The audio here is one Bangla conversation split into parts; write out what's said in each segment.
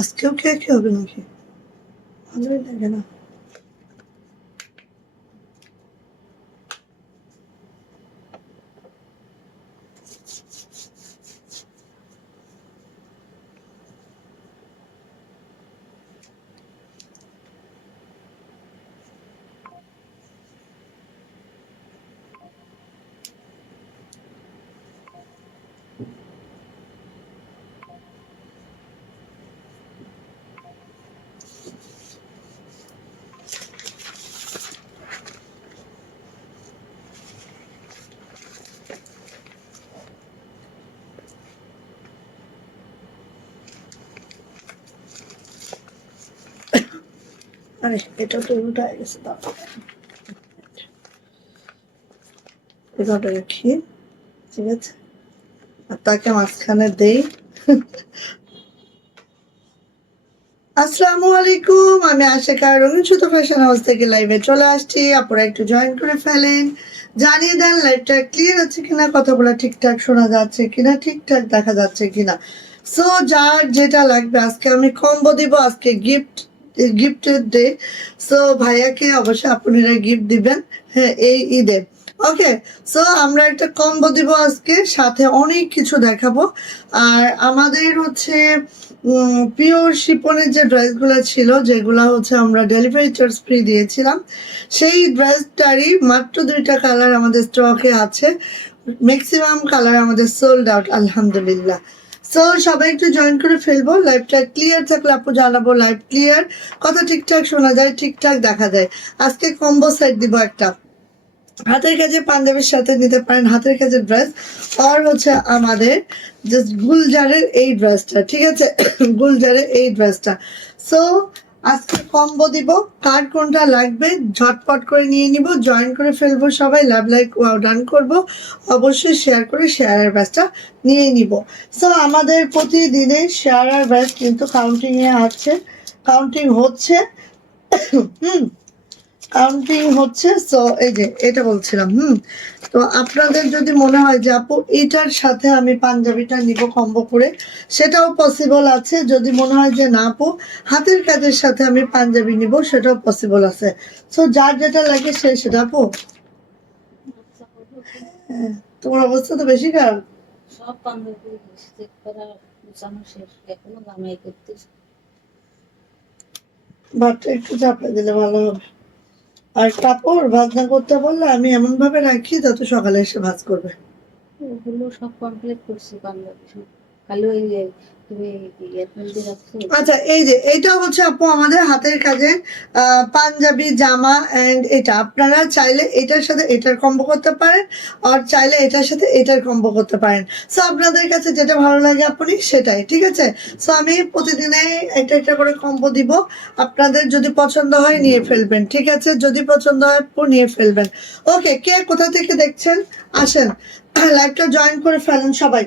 আজকেও কি হবে নাকি? ভালোই লাগে না। আরে এটা তো উল্টা হয়ে গেছে, এটা রাখি, ঠিক আছে, আর তাকে মাঝখানে দেই। আসসালামু আলাইকুম, আমি আশিকা রঙিন সুতো ফ্যাশন হাউস থেকে লাইভে চলে আসছি। আপনারা একটু জয়েন করে ফেলেন, জানিয়ে দেন লাইভটা ক্লিয়ার আছে কিনা, কথা বলা ঠিকঠাক শোনা যাচ্ছে কিনা, ঠিকঠাক দেখা যাচ্ছে কিনা। সো যার যেটা লাগবে, আজকে আমি কম্বো দিব, আজকে গিফটের ডে। সো ভাইয়াকে অবশ্যই আপনারা গিফট দিবেন, হ্যাঁ, এই ঈদে। ওকে, সো আমরা একটা কম্বো দিব আজকে, সাথে অনেক কিছু দেখাবো। আর আমাদের হচ্ছে পিওর শিপনের যে ড্রেসগুলো ছিল, যেগুলো হচ্ছে আমরা ডেলিভারি চার্জ ফ্রি দিয়েছিলাম, সেই ড্রেসটারই মাত্র 2টা কালার আমাদের স্টকে আছে। ম্যাক্সিমাম কালার আমাদের সোল্ড আউট, আলহামদুলিল্লাহ। সো সবাই একটু জয়েন করে ফেলবো। লাইভটা ক্লিয়ার থাকলে আপু জানাবো লাইভ ক্লিয়ার, কথা ঠিকঠাক শোনা যায়, ঠিকঠাক দেখা যায়। আজকে কম্বো সেট দিব একটা, হাতের কাছে পাঞ্জাবির সাথে নিতে পারেন, হাতের কাছে ড্রেস, আর হচ্ছে আমাদের জাস্ট গুলজারের এই ড্রেসটা, ঠিক আছে, গুলজারের এই ড্রেসটা। সো আজকে কম্বো দিব, কার কোনটা লাগবে ঝটপট করে নিয়ে নিব, জয়েন করে ফেলবো সবাই, লাভ লাইক ডান করব, অবশ্যই শেয়ার করে শেয়ারের ব্যাচটা নিয়ে নিব। সো আমাদের প্রতিদিনে শেয়ার আর ব্যাচ কিন্তু কাউন্টিংয়ে আছে, কাউন্টিং হচ্ছে, হুম, কাউন্টিং হচ্ছে। সো এই যে এটা বলছিলাম, তো আপনাদের যদি মনে হয় যে আপু এটার সাথে আমি পাঞ্জাবিটা নিব কম্বো করে, সেটাও পসিবল আছে। যদি মনে হয় যে না আপু হাতের কাজের সাথে আমি পাঞ্জাবি নিব, সেটাও পসিবল আছে। সো যার যেটা লাগে সে সেটা। আপু হ্যাঁ, তোমার অবস্থা তো বেশি খারাপ। সব পাঞ্জাবি চেক করা গুছানো শেষ, এখনো জামাই করতেছি। বাট একটু চাপে দিলে ভালো হবে। আর কাপড় ভাঁজ না করতে বললে আমি এমন ভাবে রাখি যাতে সকালে এসে ভাঁজ করবে। ওগুলো সব কমপ্লিট করছি পাঞ্জাবি সব, খালি ওই তুমি ইয়ারমেন্দি রাখছো। আচ্ছা, এই যে এটা হচ্ছে আপু আমাদের হাতের কাজে পাঞ্জাবি জামা, এন্ড এটা আপনারা চাইলে এটার সাথে এটার কম্বো করতে পারেন, আর চাইলে এটার সাথে এটার কম্বো করতে পারেন। সো আপনাদের কাছে যেটা ভালো লাগে আপনি সেটাই, ঠিক আছে। সো আমি প্রতিদিনে একটা একটা করে কম্বো দিব, আপনাদের যদি পছন্দ হয় নিয়ে ফেলবেন, ঠিক আছে, যদি পছন্দ হয় আপু নিয়ে ফেলবেন। ওকে, কে কোথা থেকে দেখছেন আসেন, লাইভটা জয়েন করে ফেলেন সবাই,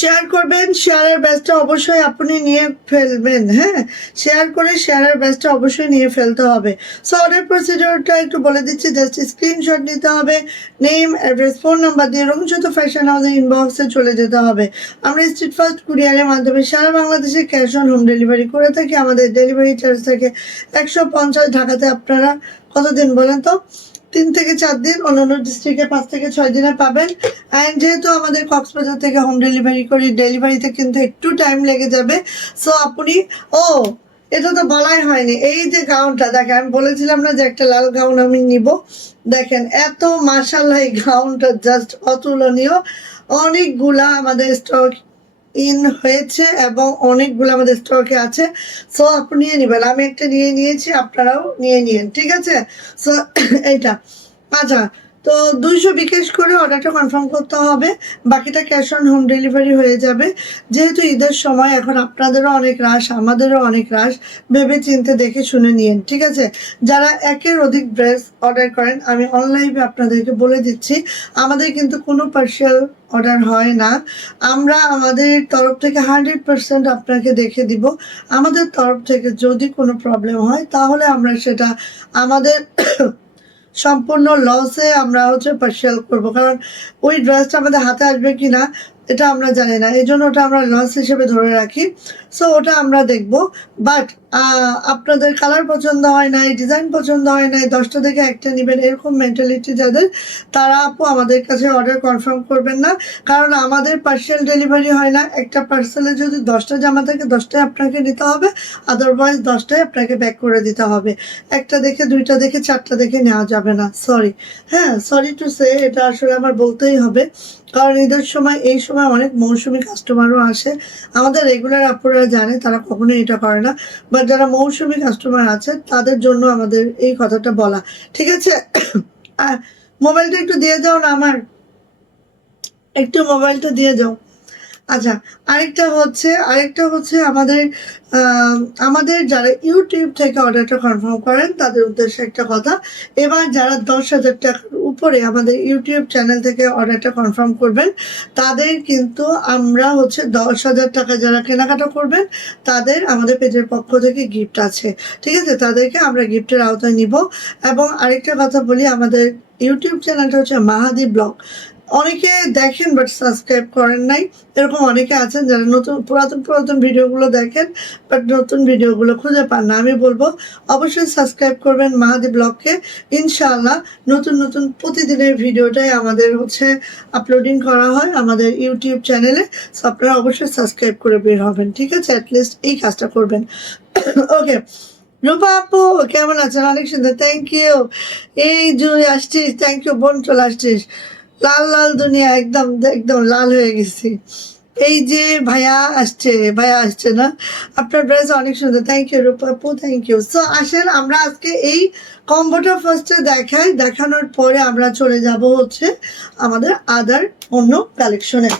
শেয়ার করবেন, শেয়ারের ব্যাচটা অবশ্যই আপনি নিয়ে ফেলবেন, হ্যাঁ, শেয়ার করে শেয়ারের ব্যাচটা অবশ্যই নিয়ে ফেলতে হবে। সো অর্ডার প্রসিডিওরটা একটু বলে দিচ্ছি, জাস্ট স্ক্রিনশট নিতে হবে, নেম অ্যাড্রেস ফোন নাম্বার দিয়ে রংযত ফ্যাশন হাউসের ইনবক্সে চলে যেতে হবে। আমরা স্ট্রিট ফাস্ট কুরিয়ারের মাধ্যমে সারা বাংলাদেশে ক্যাশ অন হোম ডেলিভারি করে থাকি। আমাদের ডেলিভারি চার্জ থাকে 150। ঢাকাতে আপনারা কতদিন বলেন তো, 3 থেকে 4 দিন, অন্যান্য ডিস্ট্রিক্টে 5 থেকে 6 দিনে পাবেন। অ্যান্ড যেহেতু আমাদের কক্সবাজার থেকে হোম ডেলিভারি করি, ডেলিভারিতে কিন্তু একটু টাইম লেগে যাবে। সো আপনি, ও এটা তো বলাই হয়নি, এই যে গাউনটা দেখেন, আমি বলেছিলাম না যে একটা লাল গাউন আমি নিব, দেখেন এত মাশাআল্লাহ, এই গাউনটা জাস্ট অতুলনীয়। অনেকগুলা আমাদের স্টক ইন হয়েছে এবং অনেকগুলো আমাদের স্টকে আছে। সো আপনি নিয়ে নেবেন, আমি একটা নিয়ে নিয়েছি, আপনারাও নিয়ে নিন, ঠিক আছে। সো এইটা, আচ্ছা, তো 200 বিকাশ করে অর্ডারটা কনফার্ম করতে হবে, বাকিটা ক্যাশ অন হোম ডেলিভারি হয়ে যাবে। যেহেতু ঈদের সময়, এখন আপনাদেরও অনেক রাশ, আমাদেরও অনেক রাশ, ভেবে চিন্তে দেখে শুনে নিন, ঠিক আছে। যারা একের অধিক ড্রেস অর্ডার করেন, আমি অনলাইনে আপনাদেরকে বলে দিচ্ছি, আমাদের কিন্তু কোনো পার্সিয়াল অর্ডার হয় না। আমরা আমাদের তরফ থেকে 100% আপনাকে দেখে দিব। আমাদের তরফ থেকে যদি কোনো প্রবলেম হয়, তাহলে আমরা সেটা আমাদের সম্পূর্ণ লসে আমরা হচ্ছে পার্সিয়াল করবো, কারণ ওই ড্রেসটা আমাদের হাতে আসবে কিনা এটা আমরা জানি না, এই জন্য ওটা আমরা লস হিসেবে ধরে রাখি। সো ওটা আমরা দেখব। বাট আপনাদের কালার পছন্দ হয় নাই, ডিজাইন পছন্দ হয় নাই, 10টা দেখে একটা নেবেন এরকম মেন্টালিটি যাদের, তারা আপু আমাদের কাছে অর্ডার কনফার্ম করবেন না। কারণ আমাদের পার্সেল ডেলিভারি হয় না। একটা পার্সেলে যদি 10টা জামা থাকে 10টাই আপনাকে নিতে হবে, আদারওয়াইজ 10টাই আপনাকে ব্যাক করে দিতে হবে। একটা দেখে, 2টা দেখে, 4টা দেখে নেওয়া যাবে না। সরি, হ্যাঁ, সরি টু সে, এটা আসলে আমার বলতেই হবে। কারণ ঈদের সময়, এই সময় অনেক মৌসুমি কাস্টমারও আসে। আমাদের রেগুলার আপুরা জানে, তারা কখনোই এটা করে না। বাট যারা মৌসুমি কাস্টমার আছে তাদের জন্য আমাদের এই কথাটা বলা, ঠিক আছে? মোবাইলটা একটু দিয়ে যাও না আমার, একটু মোবাইলটা দিয়ে যাও। আচ্ছা, আরেকটা হচ্ছে আমাদের যারা ইউটিউব থেকে অর্ডারটা কনফার্ম করেন তাদের উদ্দেশ্যে একটা কথা। এবার যারা 10,000 টাকার উপরে আমাদের ইউটিউব চ্যানেল থেকে অর্ডারটা কনফার্ম করবেন, তাদের কিন্তু আমরা হচ্ছে 10,000 টাকা যারা কেনাকাটা করবেন তাদের আমাদের পেজের পক্ষ থেকে গিফট আছে, ঠিক আছে? তাদেরকে আমরা গিফটের আওতায় নিব। এবং আরেকটা কথা বলি, আমাদের ইউটিউব চ্যানেলটা হচ্ছে মাহাদি ব্লগ। অনেকে দেখেন বাট সাবস্ক্রাইব করেন নাই, এরকম অনেকে আছেন যারা পুরাতন ভিডিওগুলো দেখেন বাট নতুন ভিডিওগুলো খুঁজে পান না। আমি বলবো অবশ্যই সাবস্ক্রাইব করবেন মাহাদি ব্লগকে। ইনশাআল্লাহ নতুন প্রতিদিনের ভিডিওটাই আমাদের হচ্ছে আপলোডিং করা হয় আমাদের ইউটিউব চ্যানেলে। সো আপনারা অবশ্যই সাবস্ক্রাইব করে বের হবেন, ঠিক আছে? অ্যাটলিস্ট এই কাজটা করবেন। ওকে, রূপা আপু কেমন আছেন? অনেক সুন্দর, থ্যাংক ইউ। এই জুই আসছিস, থ্যাংক ইউ বোন, চলে আসছিস। লাল লাল দুনিয়া, একদম একদম লাল হয়ে গেছি। এই যে ভাইয়া আসছে না? আপনার ড্রেস অনেক সুন্দর, থ্যাংক ইউ রূপা আপু, থ্যাংক ইউ। সো আসেন আমরা আজকে এই কম্বোটা ফার্স্টে দেখাই, দেখানোর পরে আমরা চলে যাব হচ্ছে আমাদের আদার অন্য কালেকশনে।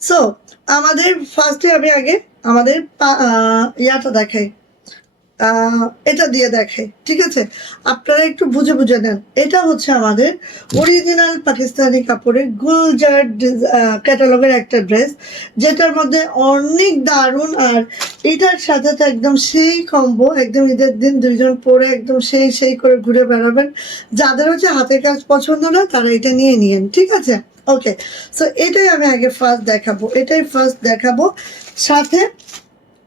সো আমাদের ফার্স্টে আমি আগে আমাদের ইয়াটা দেখাই, এটা দিয়ে দেখাই, ঠিক আছে? আপনারা একটু বুঝে নেন। এটা হচ্ছে আমাদের অরিজিনাল পাকিস্তানি কাপড়ের গুলজার ক্যাটালগের একটা ড্রেস, যেটার মধ্যে অনেক দারুণ। আর এটার সাথে তো একদম সেই কম্বো, একদম ঈদের দিন দুইজন পরে একদম সেই করে ঘুরে বেড়াবেন। যাদের হচ্ছে হাতের কাজ পছন্দ না তারা এটা নিয়ে নিয়েন, ঠিক আছে? ওকে, সো এটাই আমি আগে ফার্স্ট দেখাবো, সাথে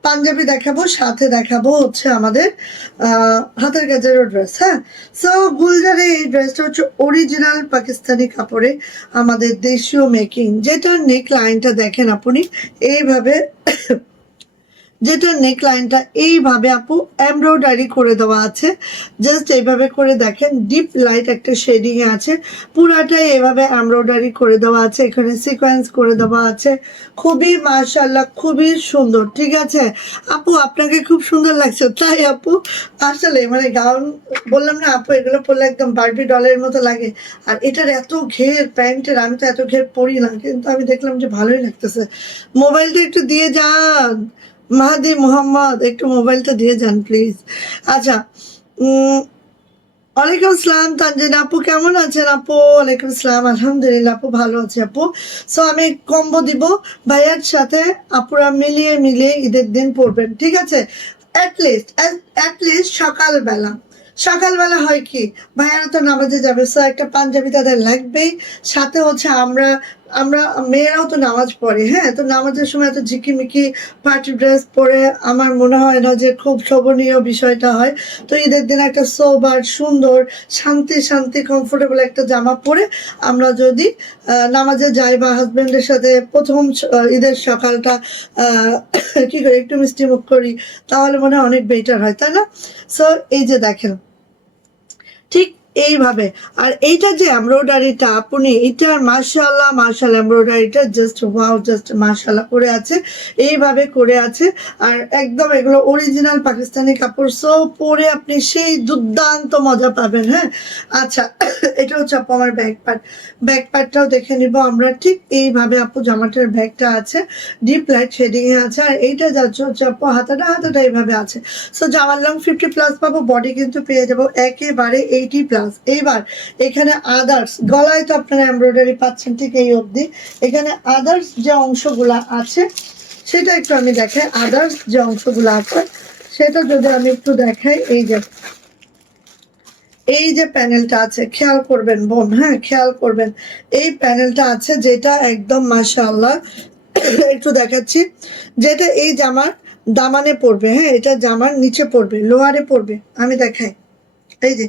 পাঞ্জাবি দেখাবো, সাথে দেখাবো হচ্ছে আমাদের হাতের কাজেরও ড্রেস। হ্যাঁ, সো গুলজারে এই ড্রেসটা হচ্ছে অরিজিনাল পাকিস্তানি কাপড়ে আমাদের দেশীয় মেকিং। যেটার নেক লাইনটা দেখেন আপনি এইভাবে, যেটার নেক লাইনটা এইভাবে আপু এমব্রয়ডারি করে দেওয়া আছে। জাস্ট এইভাবে করে দেখেন, ডিপ লাইট একটা শেডিং এ আছে, পুরাটাই এভাবে এমব্রয়ডারি করে দেওয়া আছে, এখানে সিকোয়েন্স করে দেওয়া আছে। খুবই মাশাআল্লাহ, খুবই সুন্দর, ঠিক আছে? আপু আপনাকে খুব সুন্দর লাগছে, তাই আপু? আসলে মানে গাউন, বললাম না আপু, এগুলো পরলে একদম বারবি ডলের মতো লাগে। আর এটার এত ঘের প্যান্টের, আমি তো এত ঘের পরি না, কিন্তু আমি দেখলাম যে ভালোই লাগতেছে। মোবাইলটা একটু দিয়ে যান মাহাদি মোহাম্মদ, একটু মোবাইলটা দিয়ে যান প্লিজ। আচ্ছা, ওয়ালাইকুম আসসালাম তানজিন আপু, কেমন আছেন আপু? ওয়ালাইকুম আসসালাম, আলহামদুলিল্লাহ আপু, ভালো আছি আপু। সো আমি কম্বো দিব ভাইয়ার সাথে, আপুরা মিলিয়ে ঈদের দিন পড়বেন, ঠিক আছে? অ্যাটলিস্ট সকালবেলা হয় কি, ভাইয়ারা তো নামাজে যাবে, সো একটা পাঞ্জাবি তাদের লাগবেই। সাথে হচ্ছে আমরা আমরা মেয়েরাও তো নামাজ পড়ে, হ্যাঁ? তো নামাজের সময় এত ঝিকিমিকি পার্টি ড্রেস পরে আমার মনে হয় না যে খুব শোভনীয় বিষয়টা হয়। তো ঈদের দিন একটা সোবার, সুন্দর, শান্তি কমফোর্টেবল একটা জামা পরে আমরা যদি নামাজে যাই বা হাজবেন্ডের সাথে প্রথম ঈদের সকালটা কি করি, একটু মিষ্টি মুখ করি, তাহলে মনে হয় অনেক বেটার হয়, তাই না? সো এই যে দেখেন, ঠিক এইভাবে। আর এইটা যে এমব্রয়ডারিটা আপনি, এটার মাশাআল্লাহ এমব্রয়ডারিটা জাস্ট ওয়াও, জাস্ট মাশাআল্লাহ করে আছে, এইভাবে করে আছে। আর একদম এগুলো অরিজিনাল পাকিস্তানি কাপড়, সো পরে আপনি সেই দুর্দান্ত মজা পাবেন। হ্যাঁ, আচ্ছা, এটা হচ্ছে আপু আমার ব্যাক পার্টটাও দেখে নিব আমরা। ঠিক এইভাবে আপু জামাটার ব্যাগটা আছে, ডিপ লাইট শেডিং এ আছে। আর এইটা যাচ্ছে হচ্ছে আপু হাতাটা এইভাবে আছে। সো জামার লং 50+ পাবো, বডি কিন্তু পেয়ে যাবো একেবারে 80+। এইবার এখানে আদার্স, গলায় তো আপনারা এমব্রয়ডারি পাচ্ছেন ঠিক এই অবধি। এখানে আদার্স যে অংশগুলা আছে সেটা একটু আমি দেখাই। আদার্স যে অংশগুলো আছে সেটা যদি আমি একটু দেখাই, এই যে এই যে প্যানেলটা আছে খেয়াল করবেন বোন, হ্যাঁ খেয়াল করবেন, এই প্যানেলটা আছে যেটা একদম মাশাআল্লাহ একটু দেখাচ্ছি, যেটা এই জামার দামানে পড়বে, হ্যাঁ এটা জামার নিচে পড়বে, লোয়ারে পড়বে, আমি দেখাই, এই যে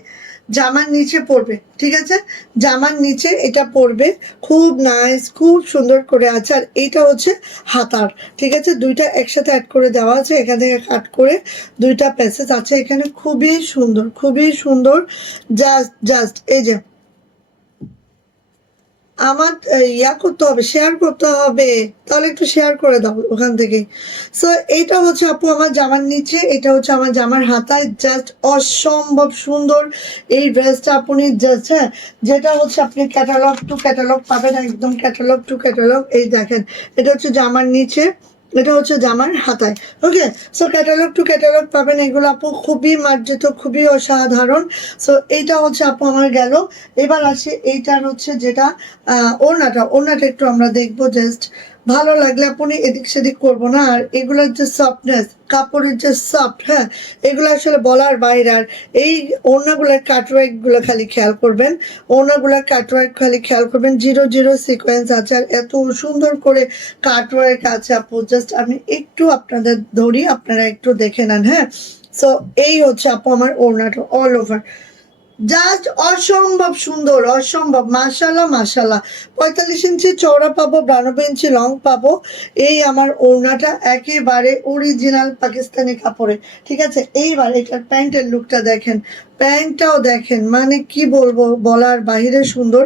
জামার নিচে পড়বে, ঠিক আছে, জামার নিচে এটা পড়বে, খুব নাইস, খুব সুন্দর করে আছে। আর এইটা হচ্ছে হাতার, ঠিক আছে, দুইটা একসাথে অ্যাড করে দেওয়া আছে, এখান থেকে কাট করে দুইটা প্যাসেজ আছে এখানে, খুবই সুন্দর, খুবই সুন্দর। জাস্ট জাস্ট এই যে আমার ইয়া করতে হবে, শেয়ার করতে হবে, তাহলে একটু শেয়ার করে দাও ওখান থেকে। সো এইটা হচ্ছে আপু আমার জামার নিচে, এটা হচ্ছে আমার জামার হাতায়, জাস্ট অসম্ভব সুন্দর এই ড্রেসটা। আপনি জাস্ট, হ্যাঁ যেটা হচ্ছে আপনি ক্যাটালগ টু ক্যাটালগ পাবেন, একদম ক্যাটালগ টু ক্যাটালগ। এই দেখেন এটা হচ্ছে জামার নিচে, এটা হচ্ছে জামার হাতায়, ওকে। সো ক্যাটালগ টু ক্যাটালগ পাবেন এগুলো আপু, খুবই মার্জিত, খুবই অসাধারণ। সো এইটা হচ্ছে আপু আমার গেল। এবার আসি এইটার হচ্ছে যেটা ওড়নাটা একটু আমরা দেখবো, জাস্ট ভালো লাগলে আপনি এদিক সেদিক করবো না। আর এগুলোর যে সফটনেস, কাপড়ের যে সফট, হ্যাঁ এগুলো আসলে বলার বাইরে। আর এই ওড়নাগুলোর কাটওয়ার্ক গুলো খালি খেয়াল করবেন, ওড়নাগুলোর কাটওয়ার্ক খালি খেয়াল করবেন, 0 0 সিকোয়েন্স আছে, আর এত সুন্দর করে কাটওয়ার্ক আছে আপু, জাস্ট আমি একটু আপনাদের ধরি, আপনারা একটু দেখে নেন, হ্যাঁ। সো এই হচ্ছে আপু আমার ওড়নাটা অল ওভার, জাস্ট অসম্ভব সুন্দর, অসম্ভব, মাশাল্লাহ মাশাল্লাহ। 45 ইঞ্চি চওড়া পাবো, 92 ইঞ্চি লং পাবো। এই আমার ওড়নাটা একেবারে অরিজিনাল পাকিস্তানি কাপড়ে, ঠিক আছে। এইবার এটার প্যান্টের লুকটা দেখেন, প্যান্টটাও দেখেন, মানে কি বলবো, বলার বাহিরে সুন্দর।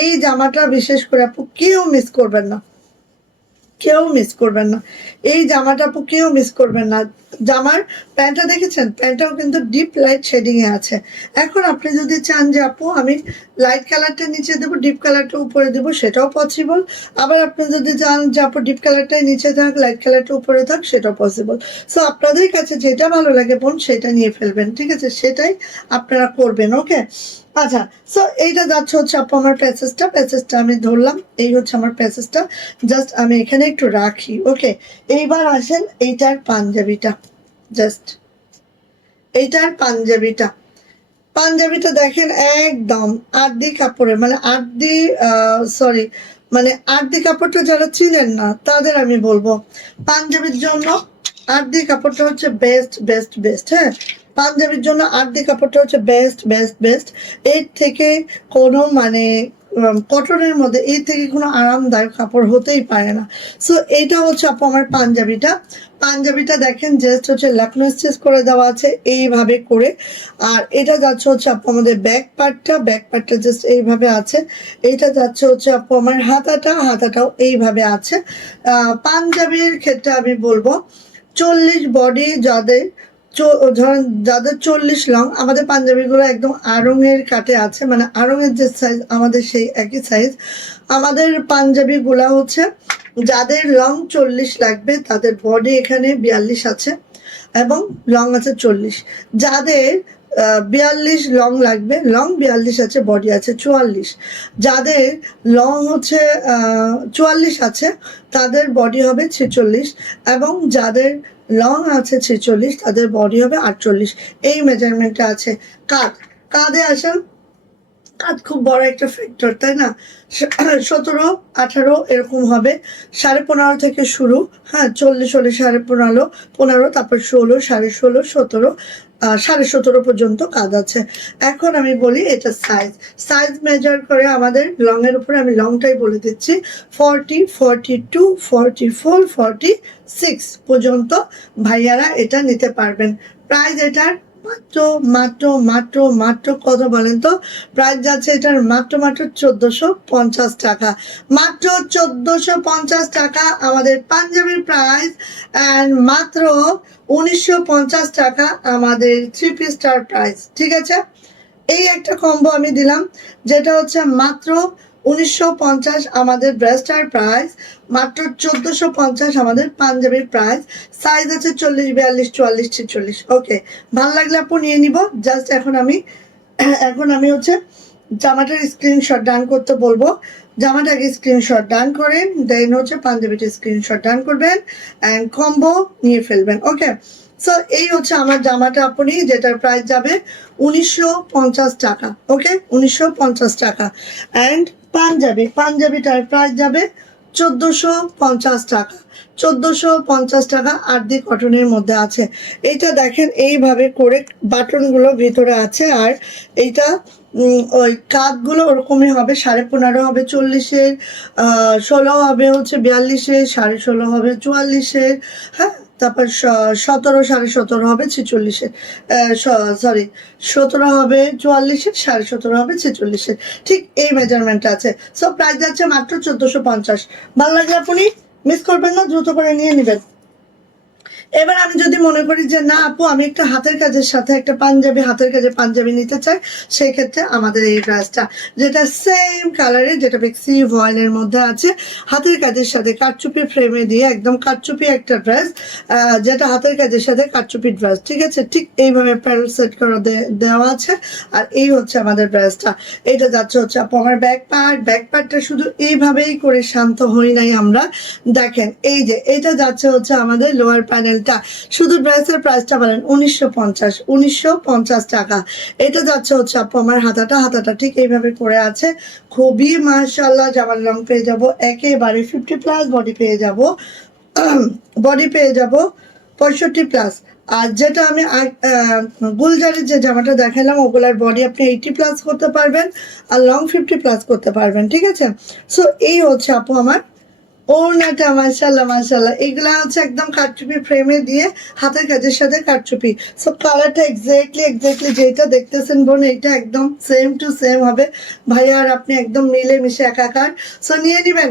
এই জামাটা বিশেষ করে আপু কেউ মিস করবেন না, কেউ মিস করবেন না, এই জামাটা আপু কেউ মিস করবেন না। জামার প্যান্টটা দেখেছেন, প্যান্টটাও কিন্তু ডিপ লাইট শেডিং এ আছে। এখন আপনি যদি চান যে আপু আমি লাইট কালারটা নিচে দেবো, ডিপ কালারটা উপরে দেবো, সেটাও পসিবল। আবার আপনি যদি চান যে আপু ডিপ কালারটাই নিচে থাক, লাইট কালারটা উপরে থাক, সেটাও পসিবল। সো আপনাদের কাছে যেটা ভালো লাগে বোন সেটা নিয়ে ফেলবেন, ঠিক আছে, সেটাই আপনারা করবেন, ওকে। আচ্ছা, সো এইটা যাচ্ছে হচ্ছে আপু আমার প্যাসেজটা আমি ধরলাম, এই হচ্ছে আমার প্যাসেজটা, জাস্ট আমি এখানে একটু রাখি, ওকে। এইবার আসেন এইটার পাঞ্জাবিটা, জাস্ট এইটার পাঞ্জাবিটা, পাঞ্জাবিটা দেখেন একদম আরদি কাপড়ের, মানে আরদি, সরি, মানে আরদি কাপড়টা যারা চিনেন না তাদের আমি বলবো, পাঞ্জাবির জন্য আরদি কাপড়টা হচ্ছে বেস্ট বেস্ট বেস্ট, হ্যাঁ পাঞ্জাবির জন্য আরদি কাপড়টা হচ্ছে বেস্ট বেস্ট বেস্ট। এর থেকে কোনো মানে কটনের মধ্যে এর থেকে কোনো আরামদায়ক কাপড় হতেই পারে না। সো এইটা হচ্ছে আপু আমার পাঞ্জাবিটা, পাঞ্জাবিটা দেখেন জাস্ট হচ্ছে লাকনো স্টিচ করে দেওয়া আছে এইভাবে করে। আর এটা যাচ্ছে হচ্ছে আপু আমাদের ব্যাক পার্টটা জাস্ট এইভাবে আছে। এইটা যাচ্ছে হচ্ছে আপু আমার হাতাটাও এইভাবে আছে। পাঞ্জাবির ক্ষেত্রে আমি বলবো 40 বডি যাদের, ধরেন যাদের 40 লং, আমাদের পাঞ্জাবিগুলো একদম আড়ংয়ের কাটে আছে, মানে আড়ংয়ের যে সাইজ আমাদের সেই একই সাইজ। আমাদের পাঞ্জাবিগুলা হচ্ছে যাদের লং 40 লাগবে তাদের বডি এখানে 42 আছে এবং লং আছে 40। যাদের 42 লং লাগবে, লং 42 আছে, বডি আছে 44। যাদের লং হচ্ছে 44 আছে তাদের বডি হবে 46, এবং যাদের লং আছে 46 তাদের বডি হবে 48। এই মেজারমেন্টটা আছে। কাঁধে আসেন, কাঁধ খুব বড় একটা ফ্যাক্টর, তাই না, 17 18 এরকম হবে, 15.5 থেকে শুরু, হ্যাঁ 40 হলে 15.5 15, তারপর 16 16.5 17, 17.5 পর্যন্ত কাঁধ আছে। এখন আমি বলি এটা সাইজ মেজার করে আমাদের লং এর উপরে, আমি লংটাই বলে দিচ্ছি, 40 42 44 46 পর্যন্ত ভাইয়ারা এটা নিতে পারবেন। প্রাইস এটার মাত্র মাত্র মাত্র মাত্র কত বলেন তো, প্রাইস যাচ্ছে এটার মাত্র 1450 টাকা, মাত্র 1450 টাকা আমাদের পাঞ্জাবির প্রাইস। অ্যান্ড মাত্র 1950 টাকা আমাদের 3 পিস স্টার প্রাইস, ঠিক আছে। এই একটা কম্বো আমি দিলাম, যেটা হচ্ছে মাত্র 1950 আমাদের ব্রেস্টার প্রাইস, মাত্র 1450 আমাদের পাঞ্জাবির প্রাইস। সাইজ আছে 40 42 44 46, ওকে। ভালো লাগলে আপু নিয়ে নিব। জাস্ট এখন আমি হচ্ছে জামাটার স্ক্রিনশট ডান করতে বলবো, জামাটাকে স্ক্রিনশট ডান করেন, দেন হচ্ছে পাঞ্জাবিটা স্ক্রিনশট ডান করবেন অ্যান্ড কম্বো নিয়ে ফেলবেন, ওকে। সো এই হচ্ছে আমার জামাটা আপনি, যেটার প্রাইস যাবে 1950 টাকা। ওকে, 1950 টাকা। অ্যান্ড পাঞ্জাবিটার প্রাইস যাবে 1450 টাকা। 1450 টাকা আরদি কটনের মধ্যে আছে। এইটা দেখেন এইভাবে করে বাটনগুলো ভিতরে আছে, আর এইটা ওই কাঁধগুলো ওরকমই হবে, 15.5 হবে 40-এর, 16 হবে হচ্ছে 42-এর, 16.5 হবে 44-এর, হ্যাঁ, তারপর 17, 17.5 হবে 46-এর, সরি 17 হবে 44-এর, 17.5 হবে 46-এর, ঠিক এই মেজারমেন্ট আছে। সো প্রাইস যাচ্ছে মাত্র 1450। ভালো লাগলে আপনি মিস করবেন না, দ্রুত করে নিয়ে নেবেন। এবার আমি যদি মনে করি যে না আপু আমি একটা হাতের কাজের সাথে একটা পাঞ্জাবি, হাতের কাজের পাঞ্জাবি নিতে চাই, সেই ক্ষেত্রে আমাদের এই ড্রেসটা, যেটা সেম কালারের, যেটা বেক্সি ভয়েলের মধ্যে আছে, হাতের কাজের সাথে কারচুপি ফ্রেমে দিয়ে একদম কারচুপি একটা ড্রেস, যেটা হাতের কাজের সাথে কারচুপি ড্রেস, ঠিক আছে, ঠিক এইভাবে প্যারেল সেট করা দেওয়া আছে। আর এই হচ্ছে আমাদের ড্রেসটা। এটা যাচ্ছে হচ্ছে আপু আমার ব্যাক পার্টটা শুধু এইভাবেই করে শান্ত হই নাই আমরা, দেখেন এই যে এটা যাচ্ছে হচ্ছে আমাদের লোয়ার প্যানেলটা। শুধু ড্রেসের প্রাইসটা বলেন 1950 টাকা। এটা যাচ্ছে হচ্ছে আপু আমার হাতাটা ঠিক এইভাবে করে আছে, খুবই মাশাআল্লাহ। জামার লং পেয়ে যাব একেবারে 50+, বডি পেয়ে যাব 65+। আর যেটা আমি গুলজারের যে জামাটা দেখালাম, ওগুলার বডি আপনি 80+ করতে পারবেন, আর লং 50+ করতে পারবেন, ঠিক আছে। সো এই হচ্ছে আপু আমার ওড়নাটা। মাশাআল্লাহ, এগুলা হচ্ছে একদম কারচুপি ফ্রেমে দিয়ে হাতের কাজের সাথে কারচুপি। সো কালারটা এক্স্যাক্টলি যেটা দেখতেছেন বোন, এটা একদম সেম টু সেম হবে। ভাইয়া আর আপনি একদম মিলে মিশে একাকার। সো নিয়ে নেবেন।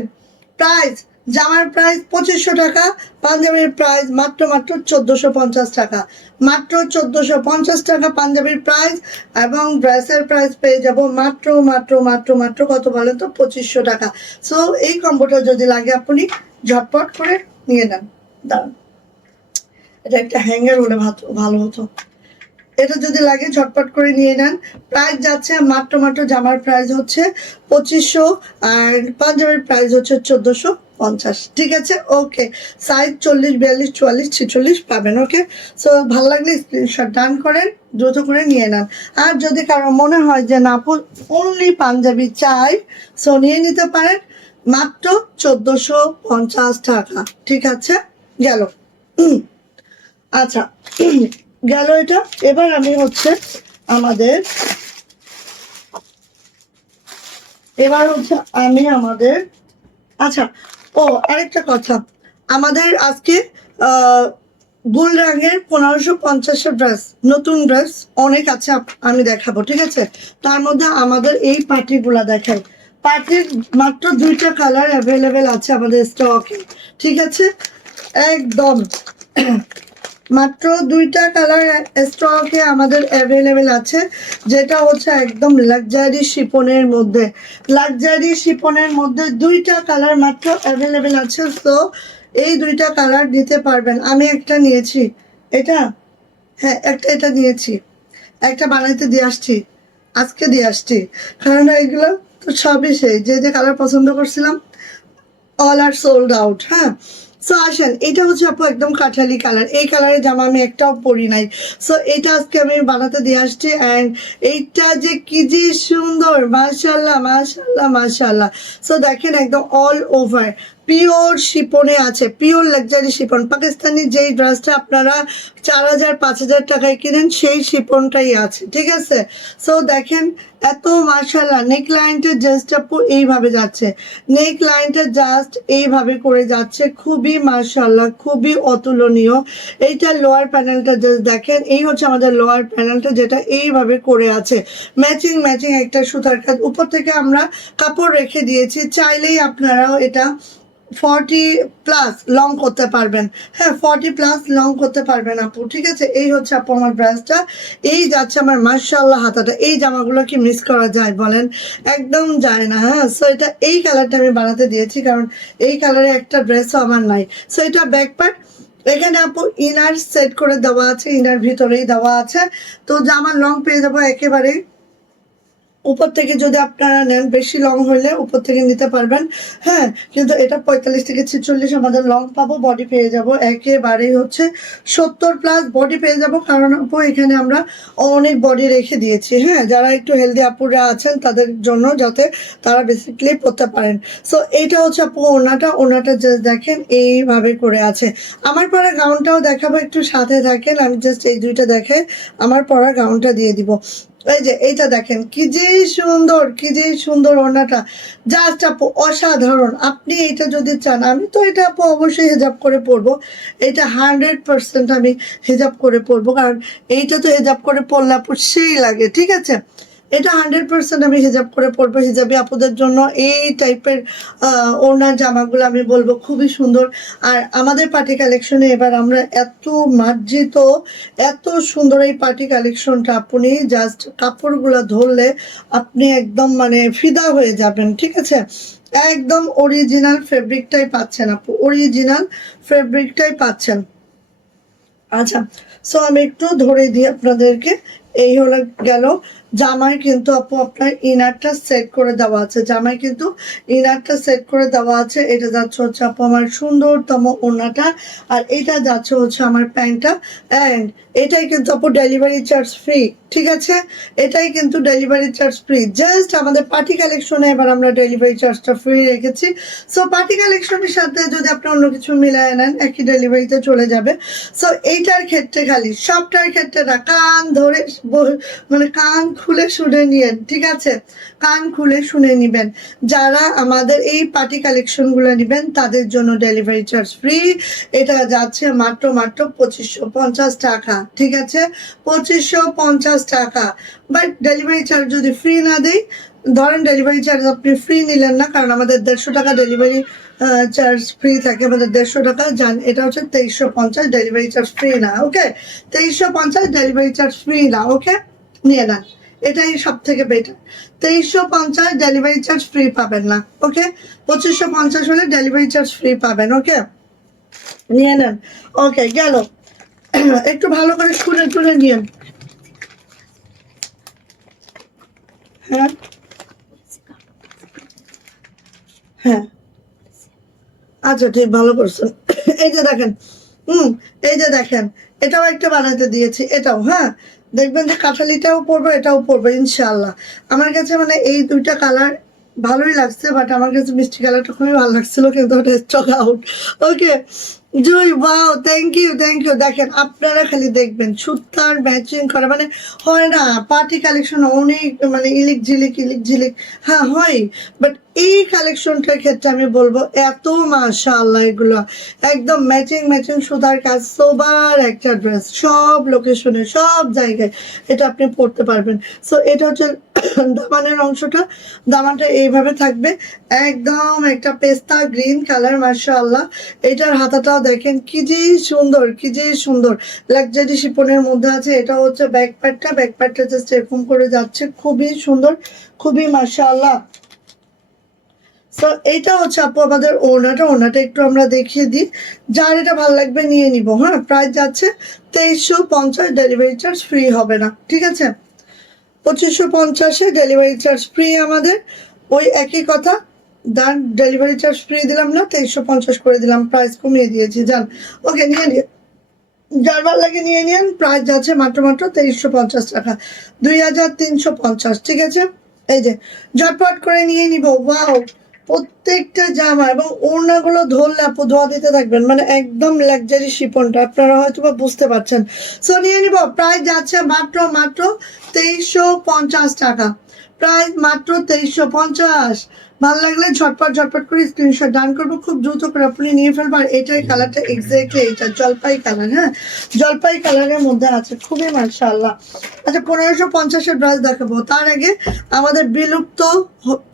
প্রাইস, জামার প্রাইস 2500 টাকা, পাঞ্জাবির প্রাইস মাত্র 1450 টাকা। মাত্র 1450 টাকা পাঞ্জাবির প্রাইস, এবং ড্রেসের প্রাইস পেয়ে যাব মাত্র কত বলেন তো, 2500 টাকা। সো এই কম্বোটা যদি লাগে আপনি ঝটপট করে নিয়ে নেন। দাঁড়ান, এটা একটা হ্যাঙ্গার হলে ভালো হতো। এটা যদি লাগে ঝটপট করে নিয়ে নেন। প্রাইস যাচ্ছে মাত্র জামার প্রাইস হচ্ছে 2500, আর পাঞ্জাবির প্রাইস হচ্ছে 1450, ঠিক আছে। ওকে, সাইজ 40, 42, 44, 46 পাবেন। ওকে, সো ভালো লাগলে স্ক্রিনশট ডান করেন, দ্রুত করে নিয়ে নেন। আর যদি কারো মনে হয় যে না আপু অনলি পাঞ্জাবি চাই, সো নিয়ে নিতে পারেন মাত্র 1450 টাকা, ঠিক আছে। গেল, আচ্ছা, গেল এটা। এবার আমি হচ্ছে আমাদের আচ্ছা, ও আরেকটা কথা, আমাদের আজকে গুল রঙের 1550 ড্রেস, নতুন ড্রেস অনেক আছে, আমি দেখাবো, ঠিক আছে। তার মধ্যে আমাদের এই পার্টিগুলা দেখাই। পার্টির মাত্র 2টা কালার অ্যাভেলেবেল আছে আমাদের স্টকে, ঠিক আছে, একদম মাত্র 2টা কালার স্টকে আমাদের অ্যাভেলেবেল আছে, যেটা হচ্ছে একদম লাক্সারি শিপনের মধ্যে 2টা কালার মাত্র অ্যাভেলেবেল আছে। তো এই 2টা কালার দিতে পারবেন। আমি একটা নিয়েছি, এটা, হ্যাঁ এটা নিয়েছি, একটা বানাইতে দিয়ে আসছি, আজকে দিয়ে আসছি, কারণ এগুলো তো সবই সেই যে কালার পছন্দ করছিলাম অল আর সোল্ড আউট। হ্যাঁ, সো আসেন, এটা হচ্ছে আপু একদম কাঠালি কালার, এই কালারের জামা আমি একটাও পরি নাই। সো এটা আজকে আমি বানাতে দিয়ে আসছি, অ্যান্ড এইটা যে কি যে সুন্দর, মাশাআল্লাহ। সো দেখেন একদম অল ওভার পিওর শিপনে আছে, পিওর লাক্সারি শিপন। পাকিস্তানি যেই ড্রেসটা আপনারা 4000, 5000 টাকায় কিনেন, সেই শিপনটাই আছে, ঠিক আছে। সো দেখেন এত মাশাআল্লাহ, নেক লাইনটা জাস্ট আপু এইভাবে যাচ্ছে, নেক লাইনটা জাস্ট এইভাবে করে যাচ্ছে, খুবই মাশাআল্লাহ, খুবই অতুলনীয়। এইটা লোয়ার প্যানেলটা জাস্ট দেখেন, এই হচ্ছে আমাদের লোয়ার প্যানেলটা, যেটা এইভাবে করে আছে, ম্যাচিং একটা সুতার কাজ। উপর থেকে আমরা কাপড় রেখে দিয়েছি, চাইলেই আপনারাও এটা 40+ লং করতে পারবেন। হ্যাঁ, 40+ লং করতে পারবেন আপু, ঠিক আছে। এই হচ্ছে আপু আমার ড্রেসটা, এই যাচ্ছে আমার মাশাআল্লাহ হাতাটা। এই জামাগুলো কি মিস করা যায় বলেন, একদম যায় না। হ্যাঁ, সো এটা এই কালারটা আমি বানাতে দিয়েছি, কারণ এই কালারে একটা ড্রেসও আমার নাই। সো এটা ব্যাক পার্ট, এখানে আপু ইনার সেট করে দেওয়া আছে, ইনার ভিতরেই দেওয়া আছে। তো জামার লং পেয়ে যাবো একেবারে উপর থেকে যদি আপনারা নেন, বেশি লং হলে উপর থেকে নিতে পারবেন, হ্যাঁ। কিন্তু এটা 45 থেকে 46 আমাদের লং পাবো, বডি পেয়ে যাব একেবারেই হচ্ছে 70+ বডি পেয়ে যাব, কারণ আপু এখানে আমরা অনেক বডি রেখে দিয়েছি, হ্যাঁ, যারা একটু হেলদি আপুরা আছেন তাদের জন্য, যাতে তারা বেসিক্যালি পরতে পারেন। সো এইটা হচ্ছে আপু ওনাটা জাস্ট দেখেন এইভাবে করে আছে। আমার পরা গাউনটাও দেখাবো, একটু সাথে থাকেন, আমি জাস্ট এই দুইটা দেখে আমার পরা গাউনটা দিয়ে দিব। এই যে এইটা দেখেন কি যে সুন্দর, কি যে সুন্দর ওড়নাটা, জাস্ট আপু অসাধারণ। আপনি এটা যদি চান, আমি তো এটা আপু অবশ্যই হিজাব করে পরবো, এটা 100% আমি হিজাব করে পরবো, কারণ এইটা তো হিজাব করে পরলে আপু সেই লাগে, ঠিক আছে। এটা 100% আমি হিজাব করে পরবো, হিজাবি আপুদের জন্য এই টাইপের ওড়নার জামাগুলো আমি বলবো খুবই সুন্দর। আর আমাদের পার্টি কালেকশনে এবার আমরা এত মার্জিত, এত সুন্দর এই পার্টি কালেকশনটা, আপনি জাস্ট কাপড়গুলো ধরলে আপনি একদম মানে ফিদা হয়ে যাবেন, ঠিক আছে। একদম অরিজিনাল ফেব্রিকটাই পাচ্ছেন আপু, অরিজিনাল ফেব্রিকটাই পাচ্ছেন। আচ্ছা, সো আমি একটু ধরে দিই আপনাদেরকে। এই হলো গেল জামায়, কিন্তু আপু আপনার ইনারটা সেট করে দেওয়া আছে, জামায় কিন্তু ইনারটা সেট করে দেওয়া আছে। এটা যাচ্ছে হচ্ছে আপু আমার সুন্দরতম ওড়নাটা, আর এটা যাচ্ছে হচ্ছে আমার প্যান্টটা, অ্যান্ড এটাই কিন্তু আপু ডেলিভারি চার্জ ফ্রি, ঠিক আছে। এটাই কিন্তু ডেলিভারি চার্জ ফ্রি, জাস্ট আমাদের পার্টি কালেকশনে এবার আমরা ডেলিভারি চার্জটা ফ্রি রেখেছি। সো পার্টি কালেকশনের সাথে যদি আপনি অন্য কিছু মিলায় নেন, একই ডেলিভারিতে চলে যাবে। সো এইটার ক্ষেত্রে খালি, সবটার ক্ষেত্রে না, কান ধরে মানে কান খুলে শুনে নিয়েন, ঠিক আছে, কান খুলে শুনে নিবেন। যারা আমাদের এই পার্টি কালেকশনগুলো নেবেন তাদের জন্য ডেলিভারি চার্জ ফ্রি। এটা যাচ্ছে মাত্র 2550 টাকা, ঠিক আছে, 2550 টাকা। বাট ডেলিভারি চার্জ যদি ফ্রি না দেই, ধরেন ডেলিভারি চার্জ আপনি ফ্রি নিলেন না, কারণ আমাদের 150 টাকা ডেলিভারি চার্জ ফ্রি থাকে, আমাদের 150 টাকা যান, এটা হচ্ছে 2350, ডেলিভারি চার্জ ফ্রি না, ওকে। 2350 ডেলিভারি চার্জ ফ্রি না, ওকে, নিয়ে নেন, এটাই সব থেকে বেটার। 2350 ডেলিভারি চার্জ ফ্রি পাবেন না, ওকে। 2550 হলে ডেলিভারি চার্জ ফ্রি পাবেন, ওকে, নিয়ে নেন। ওকে, গেল। একটু ভালো করে শুনে টুনে নিয়েন, হ্যাঁ হ্যাঁ, আচ্ছা ঠিক, ভালো করছেন। এই যে দেখেন, এই যে দেখেন, এটাও একটা বানাতে দিয়েছি, এটাও, হ্যাঁ, দেখবেন যে কাঁঠালিটাও পরবো, এটাও পরবো ইনশাআল্লাহ। আমার কাছে মানে এই দুইটা কালার ভালোই লাগছে, বাট আমার কাছে মিষ্টি কালারটা খুবই ভালো লাগছিল, কিন্তু ওটা stock out, okay. Jui, wow, thank you thank you. দেখেন আপনারা খালি দেখবেন সুতার ম্যাচিং করা, মানে হয় না পার্টি কালেকশন অনেক মানে ইলিক ঝিলিক, হ্যাঁ হয়, বাট এই কালেকশনটার ক্ষেত্রে আমি বলবো এত মাশাআল্লাহ, এগুলো একদম ম্যাচিং সুতার কাজ, সোবার একটা ড্রেস, সব লোকেশনে সব জায়গায় এটা আপনি পরতে পারবেন। সো এটা হচ্ছে দামানের অংশটা, দামানটা এইভাবে থাকবে, একদম একটা পেস্তা গ্রিন কালার, মাশাআল্লাহ। এটার হাতাটাও দেখেন কি যে সুন্দর, কি যে সুন্দর, লাক্সারি শিপনের মধ্যে আছে। এটা হচ্ছে ব্যাক প্যাডটা জাস্ট এরকম করে যাচ্ছে, খুবই সুন্দর, খুবই মাশাআল্লাহ। সো এইটা হচ্ছে আপু আমাদের ওড়নাটা একটু আমরা দেখিয়ে দিই, যার এটা ভালো লাগবে নিয়ে নিব, হ্যাঁ। প্রাইস যাচ্ছে 2350, ডেলিভারি চার্জ ফ্রি হবে না, ঠিক আছে। 2550-এ ডেলিভারি চার্জ ফ্রি আমাদের, ওই একই কথা, দান ডেলিভারি চার্জ ফ্রি দিলাম না, 2350 করে দিলাম, প্রাইস কমিয়ে দিয়েছি, যান, ওকে, নিয়ে নিয়ে যার ভালো লাগে নিয়ে নিন। প্রাইস যাচ্ছে মাত্র 2350 টাকা, 2350, ঠিক আছে। এই যে ঝটপট করে নিয়ে নিব, ওয়াও, প্রত্যেকটা জামা এবং ওড়নাগুলো ধরলে আপু ধোয়া দিতে থাকবেন, মানে একদম লাক্সারি শিপনটা, আপনারা হয়তো বা বুঝতে পারছেন। সো নিয়ে নিব, প্রাইস যাচ্ছে মাত্র 2350 টাকা, প্রাইস মাত্র 2350। ভালো লাগলে ঝটপট করে স্ক্রিনশট ডান করবো, খুব দ্রুত করে আপনি নিয়ে ফেলবার। এটার কালারটা এক্স্যাক্টলি এটা জলপাই কালার, হ্যাঁ, জলপাই কালারের মধ্যে আছে, খুবই মাশাআল্লাহ। আচ্ছা, 1550-এর ড্রেস দেখাবো, তার আগে আমাদের বিলুপ্ত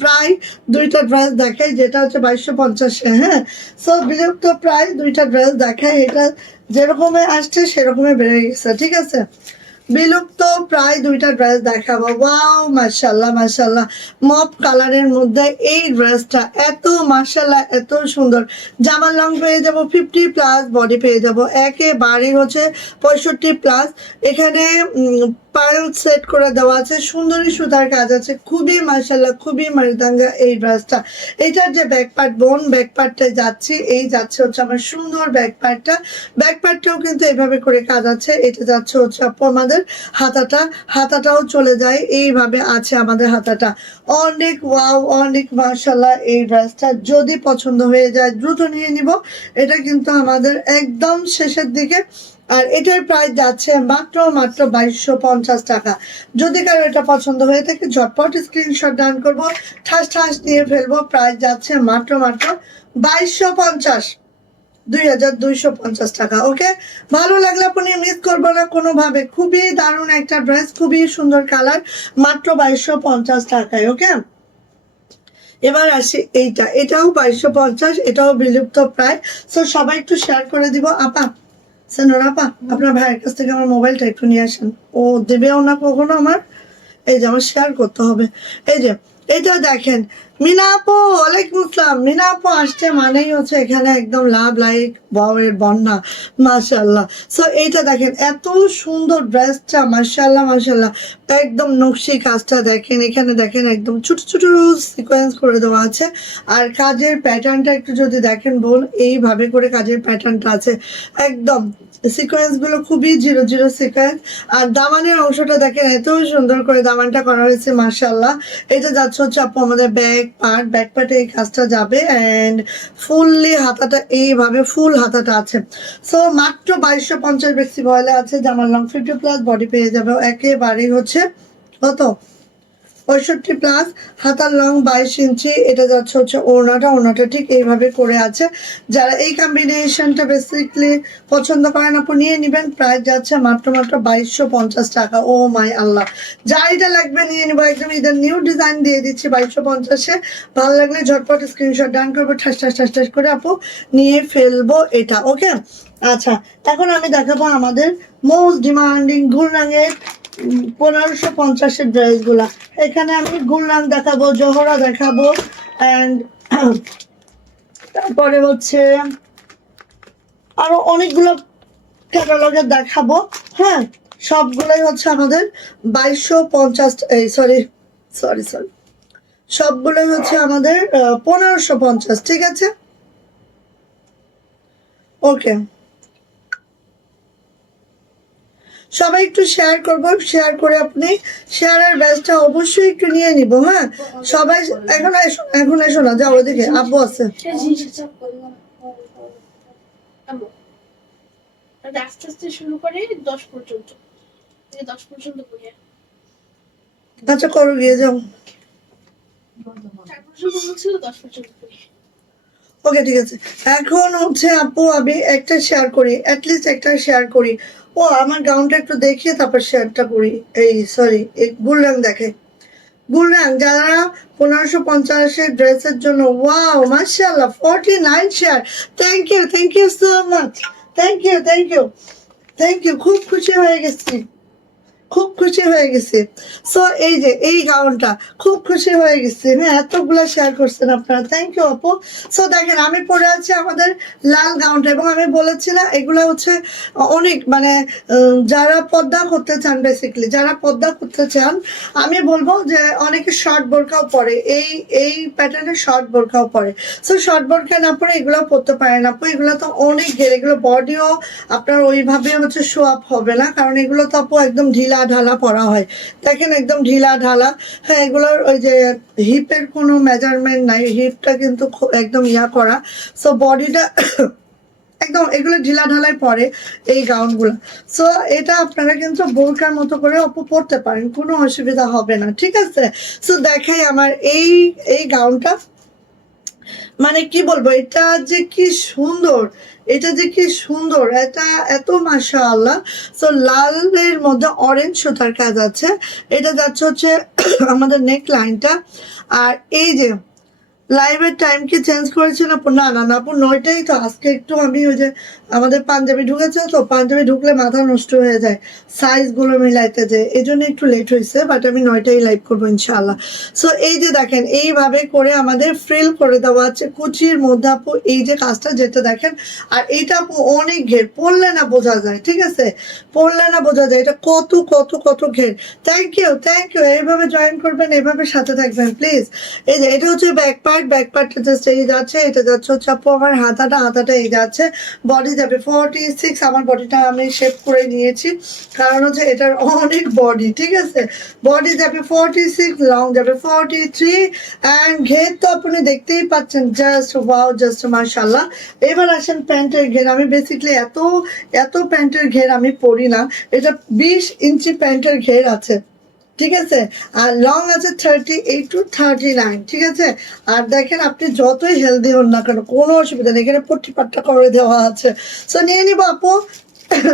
প্রায় দুইটা ড্রেস দেখাই, যেটা হচ্ছে 2250-এ, হ্যাঁ। সো বিলুপ্ত প্রায় দুইটা ড্রেস দেখাই, এটা যেরকমই আসছে সেরকমই বেড়ে গেছে, ঠিক আছে। বিলুপ্ত প্রায় দুইটা ড্রেস দেখাবো। ওয়াও মাশাআল্লাহ মাশাআল্লাহ, মপ কালারের মধ্যে এই ড্রেসটা এত মাশাআল্লাহ এত সুন্দর। জামার লং পেয়ে যাব 50+, বডি পেয়ে যাব একেবারে হচ্ছে 65+। এখানে পার্ল সেট করে দেওয়া আছে, সুন্দরী সুতার কাজ আছে, খুবই মাশাআল্লাহ খুবই মারদাঙ্গা এই ড্রেসটা। এটার যে ব্যাক পার্ট বোন, ব্যাক পার্টটা যাচ্ছি, এই যাচ্ছে হচ্ছে আমার সুন্দর ব্যাক পার্টটা। ব্যাক পার্টটাও কিন্তু এইভাবে করে কাজ আছে। এটা যাচ্ছে হচ্ছে আপু আমাদের হাতাটা, হাতাটাও চলে যায় এইভাবে আছে আমাদের হাতাটা। অনেক ওয়াও, অনেক মাশাআল্লাহ এই ড্রেসটা। যদি পছন্দ হয়ে যায় দ্রুত নিয়ে নিব, এটা কিন্তু আমাদের একদম শেষের দিকে। আর এটার প্রাইস যাচ্ছে মাত্র 2250 টাকা। যদি কারো এটা পছন্দ হয়ে থাকে ঝটপট স্ক্রিনশট ডান করব, ঠাস ঠাস দিয়ে ফেলবো। প্রাইস যাচ্ছে মাত্র 2250, 2250 টাকা। ওকে, ভালো লাগলে আপনি মিস করবো না কোনোভাবে। খুবই দারুণ একটা ড্রেস, খুবই সুন্দর কালার, মাত্র 2250 টাকায়। ওকে, এবার আসি এইটা, এটাও 2250, এটাও বিলুপ্ত প্রায়। সো সবাই একটু শেয়ার করে দিব। আপা আপা, আপনার ভাইয়ের কাছ থেকে আমার মোবাইলটা একটু নিয়ে আসেন, ও দেবেও না কখনো আমার। এই যে আমার শেয়ার করতে হবে। এই যে এটা দেখেন, মিনা আপু ওয়ালাইকুম আসসালাম। মিনা আপু আসছে মানেই হচ্ছে এখানে একদম লাভ লাইক বাউয়ের বন্যা, মাশাআল্লাহ। সো এইটা দেখেন এত সুন্দর ড্রেসটা, মাশাআল্লাহ মাশাআল্লাহ। একদম নকশি কাজটা দেখেন, এখানে দেখেন একদম ছোট ছোট সিকোয়েন্স করে দেওয়া আছে। আর কাজের প্যাটার্নটা একটু যদি দেখেন বোন, এইভাবে করে কাজের প্যাটার্নটা আছে, একদম সিকোয়েন্স গুলো খুবই জিরো জিরো সিকোয়েন্স। আর দামানের অংশটা দেখেন এত সুন্দর করে দামানটা করা হয়েছে, মাশাআল্লাহ। এটা যাচ্ছে হচ্ছে আপু আমাদের ব্যাক পার্ট, ব্যাক পার্টে এই কাজটা যাবে অ্যান্ড ফুললি হাতাটা এইভাবে ফুল হাতাটা আছে। সো মাত্র 2250 বেশি বয়লে আছে। জামার লং 50+, বডি পেয়ে যাবে একেবারেই হচ্ছে কত 65+, হাতার লং 22 ইঞ্চি। এটা যাচ্ছে হচ্ছে ওড়নাটা ঠিক এইভাবে করে আছে। যারা এই কম্বিনেশনটা বেসিকলি পছন্দ করেন আপু নিয়ে নেবেন। প্রাইস যাচ্ছে মাত্র 2250 টাকা। ও মাই আল্লাহ, যা এটা লাগবে নিয়ে নিবো। একদম ঈদের নিউ ডিজাইন দিয়ে দিচ্ছি 2250-এ। ভালো লাগলে ঝটপট স্ক্রিনশট ডান করবো, ঠাস ঠাস ঠাস ঠাস করে আপু নিয়ে ফেলবো এটা। ওকে, আচ্ছা এখন আমি দেখাবো আমাদের মোস্ট ডিমান্ডিং গুলরাঙের 1550-এর ড্রেসগুলা। এখানে আমি গুলরাং দেখাবো, জোহরা দেখাবো অ্যান্ড তারপরে হচ্ছে আরো অনেকগুলো ক্যাটালগে দেখাবো। হ্যাঁ, সবগুলোই হচ্ছে আমাদের 2250, এই সরি সরি সরি, সবগুলোই হচ্ছে আমাদের 1550। ঠিক আছে, ওকে, সবাই একটু শেয়ার করবো, শেয়ার করে আপনি শেয়ারের ব্যাচটা অবশ্যই একটু নিয়ে নিব। হ্যাঁ সবাই, এখন এসো, এখন এসো না, যাও ওদিকে আব্বু আছে। আস্তে আস্তে শুরু করে 10 পর্যন্ত, 10 পর্যন্ত করি। আচ্ছা করো, গিয়ে যাও। 4 পর্যন্ত বলছিল, 10 পর্যন্ত করি। ওকে ঠিক আছে, এখন হচ্ছে আপু আমি একটা শেয়ার করি, অ্যাটলিস্ট একটা শেয়ার করি। ও আমার গাউনটা একটু দেখিয়ে তারপর শেয়ারটা করি। এই সরি, এই গুলরাং দেখে, গুলরাং যারা 1550-এর ড্রেসের জন্য। ওয়াও মাশাআল্লাহ, 49 share. Thank you so much, thank you thank you thank you. খুব খুশি হয়ে গেছি, খুব খুশি হয়ে গেছি। সো এই যে এই গাউনটা খুব খুশি হয়ে গেছি। হ্যাঁ এতগুলা শেয়ার করছেন আপনারা, থ্যাংক ইউ আপু। সো দেখেন আমি পরে আছি আমাদের লাল গাউনটা, এবং আমি বলেছি না এগুলা হচ্ছে অনেক মানে যারা পর্দা করতে চান, বেসিক্যালি যারা পর্দা করতে চান, আমি বলবো যে অনেকে শর্ট বোরকাও পরে, এই প্যাটার্নের শর্ট বোরকাও পরে। সো শর্ট বোরকা না পরে এগুলো পরতে পারেন আপু। এগুলো তো অনেক ঘের, এগুলো বডিও আপনার ওইভাবে হচ্ছে শো আপ হবে না, কারণ এগুলো তো আপু একদম ঢিলা ঢালা পরা হয়। দেখেন একদম ঢিলা ঢালা। হ্যাঁ এগুলোর ওই যে হিপের কোনো মেজারমেন্ট নাই, হিপটা কিন্তু একদম ইয়া করা। সো বডিটা একদম এগুলো ঢিলা ঢালাই পরে এই গাউনগুলো। সো এটা আপনারা কিন্তু বোরকার মতো করে অপু পরতে পারেন, কোনো অসুবিধা হবে না। ঠিক আছে, সো দেখাই আমার এই এই গাউনটা, মানে কি বলবো, এটা যে কি সুন্দর, এটা যে কি সুন্দর, এটা এত মাশাআল্লাহ। সো লালের মধ্যে অরেঞ্জ সুতার কাজ আছে। এটা যাচ্ছে হচ্ছে আমাদের নেক লাইনটা। আর এই যে লাইভের টাইম কি চেঞ্জ করেছেন আপু? না না না আপু, 9টাই তো। আজকে একটু আমি ওই যে আমাদের পাঞ্জাবি ঢুকেছে, তো পাঞ্জাবি ঢুকলে মাথা নষ্ট হয়ে যায়, সাইজ গুলো মিলাইতে যায়, এই জন্য একটু লেট হয়েছে, বাট আমি 9টাই লাইভ করবো ইনশাআল্লাহ। সো এই যে দেখেন এইভাবে করে আমাদের ফ্রিল করে দেওয়া আছে কুচির মধ্যে আপু, এই যে কাজটা যেটা দেখেন। আর এইটা আপু অনেক ঘের, পড়লে না বোঝা যায়, ঠিক আছে, পড়লে না বোঝা যায় এটা কত কত কত ঘের। থ্যাংক ইউ থ্যাংক ইউ, এইভাবে জয়েন করবেন, এইভাবে সাথে থাকবেন প্লিজ। এই যে এটা হচ্ছে ব্যাক পার্ট, ব্যাক পার্টটা জাস্ট এই যাচ্ছে, এটা যাচ্ছে হচ্ছে আপু আমার হাতাটা, হাতাটা এই যাচ্ছে, বডি যাবে 46। আমার বডিটা আমি শেপ করে নিয়েছি, কারণ হচ্ছে এটার অনেক বডি, ঠিক আছে, বডি যাবে 46, লং যাবে 43, অ্যান্ড ঘের তো আপনি দেখতেই পাচ্ছেন, জাস্ট ওয়াও, জাস্ট মাশাআল্লাহ। এবার আসেন প্যান্টের ঘের। আমি বেসিক্যালি এত এত প্যান্টের ঘের আমি পরি না, এটা 20 ইঞ্চি প্যান্টের ঘের আছে, ঠিক আছে, আর লং আছে 38 to 39, ঠিক আছে। আর দেখেন আপনি যতই হেলদি হন না কেন কোনো অসুবিধা নেই, এখানে পট্টি পাট্টা করে দেওয়া আছে। সো নিয়ে নিব আপু।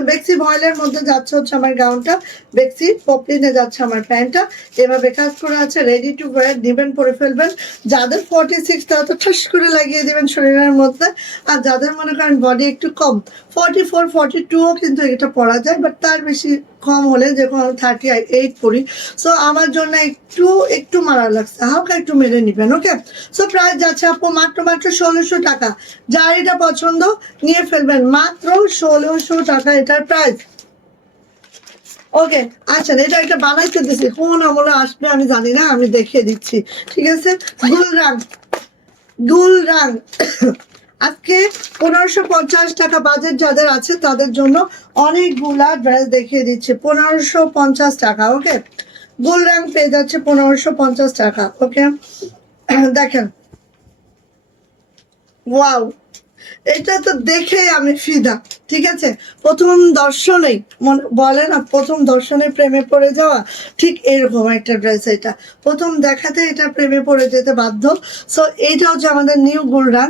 বেক্সি ভয়েলের মধ্যে যাচ্ছে হচ্ছে আমার গাউনটা, বেক্সি পপলিনে যাচ্ছে আমার প্যান্টটা, এভাবে কাজ করে আছে, রেডি টু ওয়্যার, দিবেন পরে ফেলবেন। যাদের 46 তারা তো ঠাস করে লাগিয়ে দেবেন শরীরের মধ্যে, আর যাদের মনে করেন বডি একটু কম, 44 42ও কিন্তু এটা পরা যায়, বাট তার বেশি কম হলে, যখন 38 পরি, সো আমার জন্য একটু একটু মারা লাগছে, হালকা একটু মেরে নিবেন, ওকে। সো প্রাইস যাচ্ছে আপু মাত্র মাত্র 1600 টাকা। যার এটা পছন্দ নিয়ে ফেলবেন, মাত্র 1600 টাকা এটার প্রাইস। ওকে, আচ্ছা, এটা একটা বানাইতে দিছি, কোন আমলে আসবে আমি জানি না, আমি দেখিয়ে দিচ্ছি, ঠিক আছে। গুলরাং, গুলরাং আজকে 1550 টাকা বাজেট যাদের আছে তাদের জন্য অনেকগুলা ড্রেস দেখিয়ে দিচ্ছে, 1550 টাকা, ওকে। গুলরাং পেয়ে যাচ্ছে 1550 টাকা, ওকে। দেখেন, ওয়াও, এটা তো দেখে আমি ফিদা, ঠিক আছে। প্রথম দর্শনেই বলে না, প্রথম দর্শনে প্রেমে পড়ে যাওয়া, ঠিক এরকম একটা ড্রেস। এটা প্রথম দেখাতে এটা প্রেমে পড়ে যেতে বাধ্য। সো এইটা হচ্ছে আমাদের নিউ গুলরাং,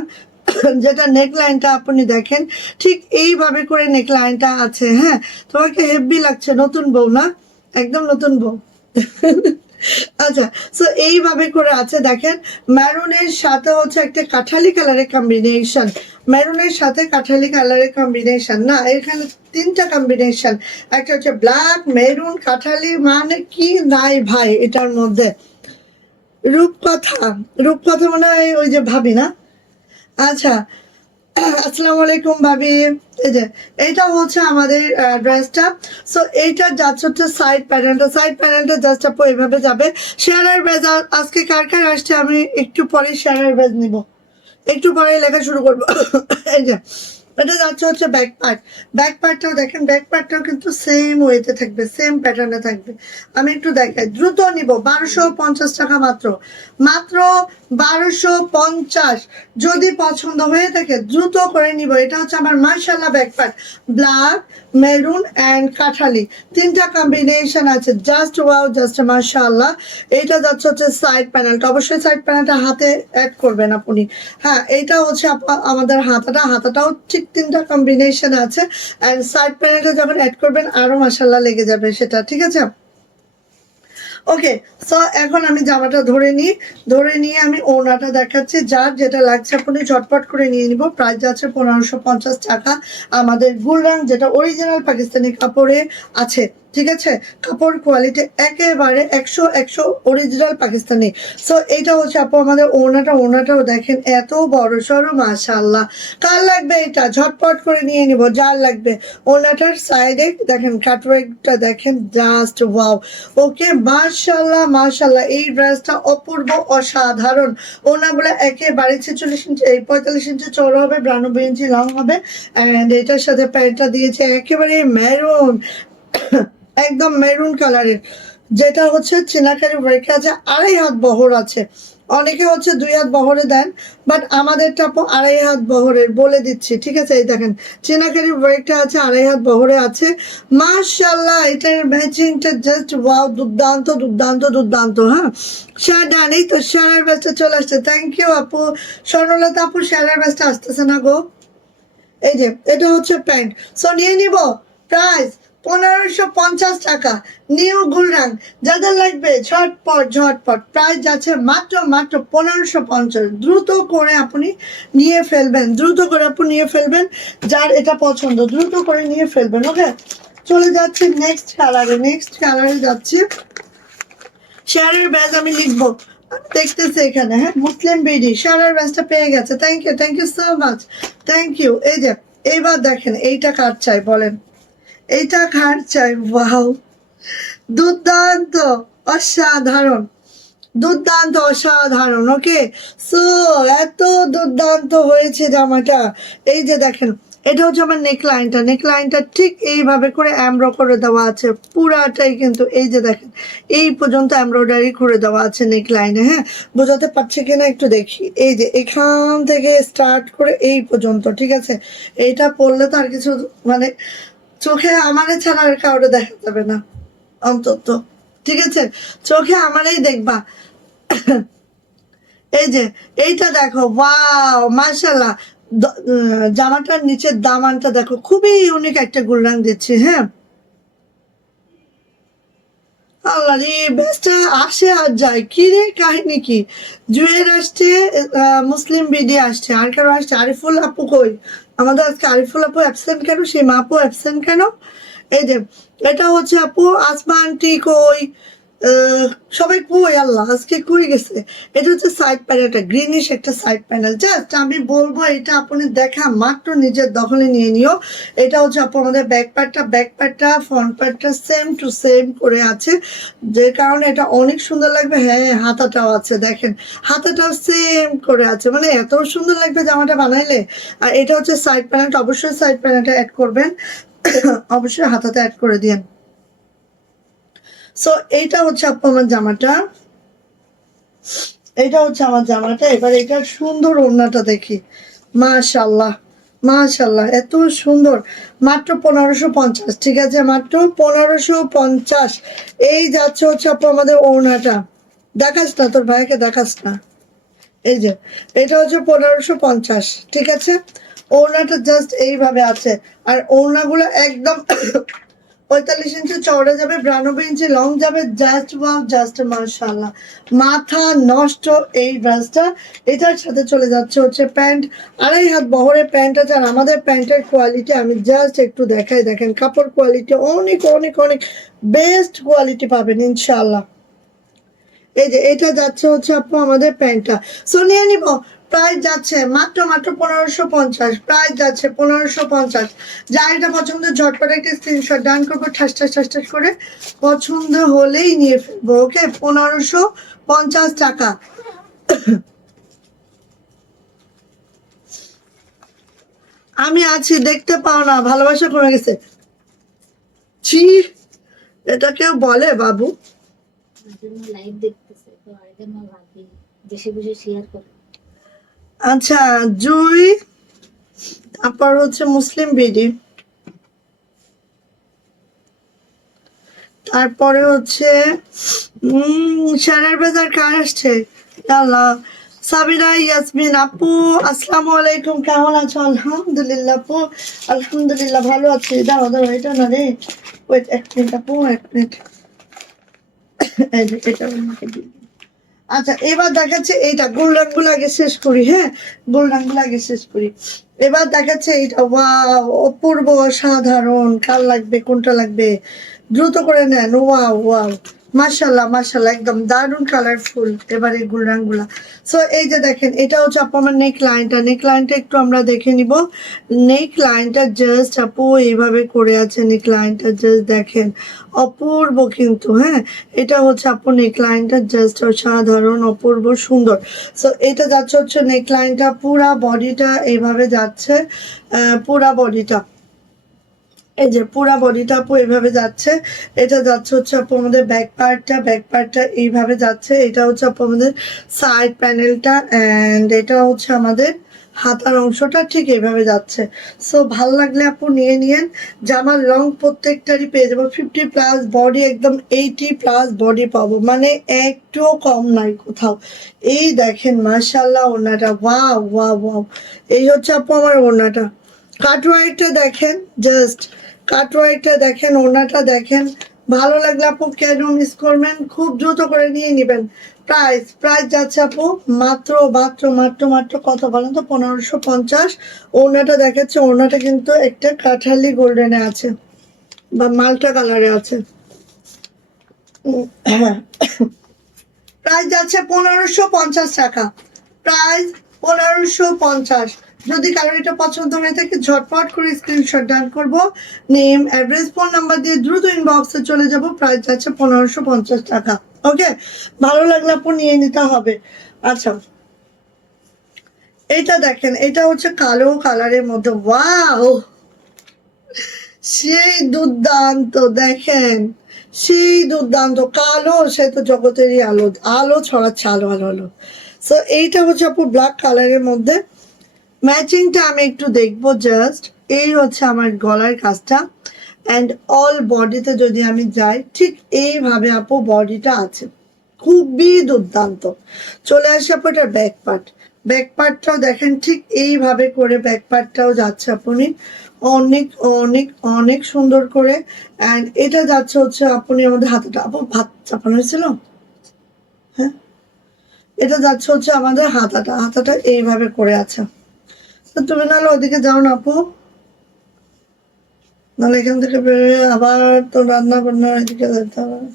যেটা নেকলাইনটা আপনি দেখেন ঠিক এইভাবে করে নেকলাইনটা আছে, হ্যাঁ। তোমাকে হেভি লাগছে, নতুন বউ না, একদম নতুন বউ। আচ্ছা, সো এইভাবে করে আছে দেখেন, ম্যারুনের সাথে হচ্ছে একটা কাঠালি কালারের কম্বিনেশন, ম্যারুনের সাথে কাঠালি কালারের কম্বিনেশন, না এখানে 3টা কম্বিনেশন, একটা হচ্ছে ব্ল্যাক, মেরুন, কাঠালি, মানে কি নাই ভাই এটার মধ্যে। রূপকথা, রূপকথা মানে ওই যে ভাবি না। আচ্ছা, আসসালামু আলাইকুম ভাবি। এই যে এইটা হচ্ছে আমাদের ড্রেসটা। সো এইটা যাচ্ছে হচ্ছে সাইড প্যানেলটা, সাইড প্যানেলটা জাস্ট আপু এইভাবে যাবে। শেয়ারের বেজ আজকে কার কার আসছে আমি একটু পরে শেয়ারের বেজ নিব, একটু পরে লেখা শুরু করবো। এই যে এটা যাচ্ছে হচ্ছে ব্যাক পার্ট, ব্যাক পার্টটাও দেখেন, ব্যাক পার্টটাও কিন্তু সেম ওয়েতে থাকবে, সেম প্যাটার্নে থাকবে। আমি একটু দেখাই, দ্রুত নিব, 1250 টাকা মাত্র, মাত্র 1250। যদি পছন্দ হয়ে থাকে দ্রুত করে নিব। এটা হচ্ছে আমার মাশাআল্লাহ back part, black, maroon and কাঠালি, 3টা কম্বিনেশন আছে, জাস্ট ওয়াও, জাস্ট মাশাআল্লাহ। এইটা যাচ্ছে হচ্ছে সাইড প্যানেলটা, অবশ্যই সাইড প্যানেলটা হাতে অ্যাড করবেন আপনি। হ্যাঁ, এইটা হচ্ছে আমাদের হাতাটা, হাতাটাও ঠিক 3টা কম্বিনেশন আছে, অ্যান্ড সাইড প্যানেলটা যখন অ্যাড করবেন আরো মাশাআল্লাহ লেগে যাবে সেটা, ঠিক আছে। ওকে, সো এখন আমি জামাটা ধরে নিই, ধরে নিয়ে আমি ওড়নাটা দেখাচ্ছি, যার যেটা লাগছে আপনি ঝটপট করে নিয়ে নিব। প্রাইস যাচ্ছে 1550 টাকা, আমাদের গুলরাং যেটা অরিজিনাল পাকিস্তানি কাপড়ে আছে, ঠিক আছে। কাপড় কোয়ালিটি একেবারে 100 অরিজিনাল পাকিস্তানি। সো এইটা হচ্ছে আপু আমাদের ওড়নাটা, ওড়নাটাও দেখেন এত বড় সড়ো, মাশাআল্লাহ। কার লাগবে এটা ঝটপট করে নিয়ে নিব, যার লাগবে। ওড়নাটার সাইডে দেখেন কাটওয়ার্কটা দেখেন, জাস্ট ওয়াও, ওকে, মাশাআল্লাহ মাশাআল্লাহ। এই ড্রেসটা অপূর্ব, অসাধারণ। ওড়নাগুলো একেবারে 46 ইঞ্চি 45 ইঞ্চি চওড়া হবে, 92 ইঞ্চি লং হবে, অ্যান্ড এটার সাথে প্যান্টটা দিয়েছে একেবারে মেরুন, একদম মেরুন কালারের, যেটা হচ্ছে চিনাকারি ওয়ার্ক আছে, 2.5 হাত বহর আছে। অনেকে হচ্ছে 2 হাত বহরে দেন, বাট আমাদেরটা 2.5 হাত বহরের বলে দিচ্ছি, ঠিক আছে। এই দেখেন চিনাকারি ওয়ার্কটা আছে, 2.5 হাত বহরে আছে, মাশাআল্লাহ। এটার ম্যাচিংটা জাস্ট ওয়াও, দুর্দান্ত দুর্দান্ত দুর্দান্ত। হ্যাঁ, শাড়ি নেই তো, শাড়ির ব্যাসটা চলে আসছে, থ্যাংক ইউ আপু। স্বর্ণলতা আপু শাড়ির ব্যাসটা আসতেছে না গো। এই যে এটা হচ্ছে প্যান্ট, সো নিয়ে নিব, প্রাইস 1550 টাকা, নিউ গুলরাং। যাদের লাগবে ঝটপট ঝটপট, প্রাইস যাচ্ছে মাত্র মাত্র 1550। দ্রুত করে আপনি নিয়ে ফেলবেন, দ্রুত করে আপনি নিয়ে ফেলবেন, যার এটা পছন্দ দ্রুত করে নিয়ে ফেলবেন। ওকে, চলে যাচ্ছে নেক্সট কালারে। নেক্সট কালারে যাচ্ছি। শেয়ারের ব্যাজ আমি লিখবো, দেখতেছি এখানে। হ্যাঁ, মুসলিম বিডি শেয়ারের ব্যাজটা পেয়ে গেছে। Thank you so much, thank you. এই যে এইবার দেখেন, এইটা কার চাই বলেন, এইটা কার চাই? ওয়াও, দুর্দান্ত, অসাধারণ, দুর্দান্ত অসাধারণ। ওকে, সো এত দুর্দান্ত হয়েছে জামাটা। এই যে দেখেন, এটা হচ্ছে আমার নেকলাইনটা। নেকলাইনটা ঠিক এইভাবে করে এমব্রো করে দেওয়া আছে পুরাটাই, কিন্তু এই যে দেখেন এই পর্যন্ত এমব্রয়ডারি করে দেওয়া আছে নেকলাইনে। হ্যাঁ, বোঝাতে পারছি কিনা একটু দেখি। এই যে এখান থেকে স্টার্ট করে এই পর্যন্ত, ঠিক আছে? এইটা পরলে তো আর কিছু মানে চোখে আমারে ছাড়া আর কাউরে দেখা যাবে না অন্তত, ঠিক আছে? চোখে আমারই দেখবা। এই যে এইটা দেখো, ওয়াও মাশাআল্লাহ। জামাটার নিচের দামানটা দেখো, খুবই ইউনিক একটা গুলরাং দিচ্ছে। হ্যাঁ, আল্লাহ রে, বেস্টটা আসে আর যায়, কি রে কাহিনী কি? জুয়ের আসছে, মুসলিম বিডি আসছে, আর কারো আসছে? আরিফুল আপু কই? আমাদের আজকে আরিফুল আপু অ্যাবসেন্ট কেন? সেই মা আপু অ্যাবসেন্ট কেন? এই যে এটা হচ্ছে আপু আসমা আন্টি কই? সবাই কই? আল্লাহ, আজকে কই গেছে? এটা হচ্ছে সাইড প্যানেলটা, গ্রিনিশ একটা সাইড প্যানেল। জাস্ট আমি বলবো এটা আপনি দেখা মাত্র নিজের দখলে নিয়ে নিও। এটা হচ্ছে আপু আমাদের ব্যাক পার্টটা, ব্যাক পার্টটা ফ্রন্ট পার্টটা সেম টু সেম করে আছে, যে কারণে এটা অনেক সুন্দর লাগবে। হ্যাঁ, হাতাটাও আছে, দেখেন হাতাটাও সেম করে আছে, মানে এত সুন্দর লাগবে জামাটা বানাইলে। আর এটা হচ্ছে সাইড প্যানেলটা, অবশ্যই সাইড প্যানেলটা অ্যাড করবেন, অবশ্যই হাতাতে অ্যাড করে দিন। সো এইটা হচ্ছে আপু আমার জামাটা, এটা হচ্ছে আমার জামাটা। এবার এটার সুন্দর ওড়নাটা দেখি, মাশাল্লাহ মাশাল্লাহ, এত সুন্দর। মাত্র 1550, ঠিক আছে? মাত্র 1550। এই যাচ্ছে হচ্ছে আপু আমাদের ওড়নাটা। দেখাস না তোর ভাইকে, দেখাস না। এই যে এটা হচ্ছে 1550, ঠিক আছে? ওড়নাটা জাস্ট এইভাবে আছে। আর ওড়নাগুলো একদম 45 ইঞ্চি চওড়া যাবে, 92 ইঞ্চি লং যাবে। জাস্ট ওয়াও, জাস্ট মাশাআল্লাহ, মাথা নষ্ট এই ব্রাশটা। এটার সাথে চলে যাচ্ছে হচ্ছে প্যান্ট, 2.5 হাত বহরের প্যান্ট আছে। আর আমাদের প্যান্টের কোয়ালিটি আমি জাস্ট একটু দেখাই, দেখেন কাপড় কোয়ালিটি অনেক অনেক অনেক বেস্ট কোয়ালিটি পাবেন ইনশাআল্লাহ। এই যে এটা যাচ্ছে হচ্ছে আপু আমাদের প্যান্টটা, সো নিয়ে নিব। প্রাইস যাচ্ছে মাত্র মাত্র 1550, প্রাইস যাচ্ছে 1550। যার এটা পছন্দ ঝটপট একটা স্ক্রিনশট ডান করবো, ঠাস ঠাস ঠাস ঠাস করে, পছন্দ হলেই নিয়ে ফেলবো। ওকে, 1550 টাকা। আমি আছি, দেখতে পাও না, ভালোবাসা কমে গেছে। ছি, এটা কেউ বলে বাবু? লাইভ দেখতেছে তো, আর জন্য ভাবি বেশি বেশি শেয়ার করে। আচ্ছা, জুই, তারপর হচ্ছে মুসলিম বিডি, তারপরে হচ্ছে শারার বাজার কার আসছে? আল্লাহ, সাবিনা ইয়াসমিন আপু, আসসালামু আলাইকুম, কেমন আছো? আলহামদুলিল্লাহ আপু, আলহামদুলিল্লাহ ভালো আছি। দাঁড়াও দাঁড়াও, এটা না রে, ওয়েট এক মিনিট আপু, এক মিনিট। এটা আমাকে দিন। আচ্ছা, এবার দেখাচ্ছে এইটা, গোল্ডেন গুলো আগে শেষ করি। হ্যাঁ, গোল্ডেন গুলো আগে শেষ করি। এবার দেখাচ্ছে এইটা, ওয়াও অপূর্ব অসাধারণ। কার লাগবে, কোনটা লাগবে? দ্রুত করে নেন। ওয়াও ওয়াও, মাশাল্লাহ মাশাল্লাহ, একদম দারুণ কালারফুল এবার এই গোল্ডেন গুলা। সো এই যে দেখেন, এটা হচ্ছে আপু আমার নেক লাইনটা। নেক লাইনটা একটু আমরা দেখে নিব। নেক লাইনটা জাস্ট আপু এইভাবে করে আছে, নেক লাইনটা জাস্ট দেখেন অপূর্ব কিন্তু। হ্যাঁ, এটা হচ্ছে আপু নেক লাইনটা জাস্ট অসাধারণ, অপূর্ব সুন্দর। সো এটা যাচ্ছে হচ্ছে নেক লাইনটা, পুরা বডিটা এইভাবে যাচ্ছে, পুরা বডিটা, এই যে পুরা বডিটা আপু এইভাবে যাচ্ছে। এটা যাচ্ছে হচ্ছে আপু আমাদের ব্যাক পার্টটা, ব্যাক পার্টটা এইভাবে যাচ্ছে। এটা হচ্ছে আপু আমাদের সাইড প্যানেলটা, অ্যান্ড এটা হচ্ছে আমাদের হাতার অংশটা, ঠিক এইভাবে যাচ্ছে। সো ভাল লাগলে আপু নিয়ে নিয়েন। জামার লং প্রত্যেকটারই পেয়ে যাবো 50+, বডি একদম 80+ বডি পাবো, মানে একটুও কম নাই কোথাও। এই দেখেন মাশাল্লাহ ওড়নাটা, ওয়াও ওয়াও ওয়াও। এই হচ্ছে আপু আমার ওড়নাটা। কাটওয়ার্কটা দেখেন, জাস্ট কাটওয়ার্কটা দেখেন, ওড়নাটা দেখেন। ভালো লাগলে আপু কেন মিস করবেন, খুব দ্রুত করে নিয়ে নেবেন। প্রাইস যাচ্ছে আপু মাত্র মাত্র মাত্র মাত্র কত বলেন তো, 1550। ওড়নাটা দেখাচ্ছে, ওড়নাটা কিন্তু একটা কাঠালি গোল্ডেনে আছে বা মাল্টা কালারে আছে। হ্যাঁ, প্রাইস যাচ্ছে 1550 টাকা। প্রাইস 1550। যদি কারোর এটা পছন্দ হয়ে থাকে ঝটপট করে স্ক্রিনশট ডান করবো, নেম অ্যাড্রেস ফোন নাম্বার দিয়ে দ্রুত ইনবক্সে চলে যাব। প্রাইস যাচ্ছে 1550 টাকা। ওকে, ভালো লাগলে আপু নিয়ে নিতে হবে। আচ্ছা, এটা দেখেন, এটা হচ্ছে কালো কালারের মধ্যে, ওয়াও সেই দুর্দান্ত, দেখেন সেই দুর্দান্ত কালো, সে তো জগতেরই আলো, আলো ছড়াচ্ছে, আলো আলো আলো। সো এইটা হচ্ছে আপু ব্ল্যাক কালারের মধ্যে। ম্যাচিংটা আমি একটু দেখবো জাস্ট। এই হচ্ছে আমার গলার কাজটা, অ্যান্ড অল বডিতে যদি আমি যাই ঠিক এইভাবে আপু বডিটা আছে, খুবই দুর্দান্ত। চলে আসে আপু এটার ব্যাক পার্ট। ব্যাক পার্টটাও দেখেন ঠিক এইভাবে করে ব্যাক পার্টটাও যাচ্ছে আপনি অনেক অনেক অনেক সুন্দর করে। অ্যান্ড এটা যাচ্ছে হচ্ছে আপনি আমাদের হাতটা, আপু ভাত চাপানো হয়েছিল, হ্যাঁ, এটা যাচ্ছে হচ্ছে আমাদের হাতাটা এইভাবে করে আছে। তো তুমি নাহলে ওদিকে যাও না আপু, নাহলে এখান থেকে বেরোয় আবার তো রান্না বান্না এদিকে যেতে হবে।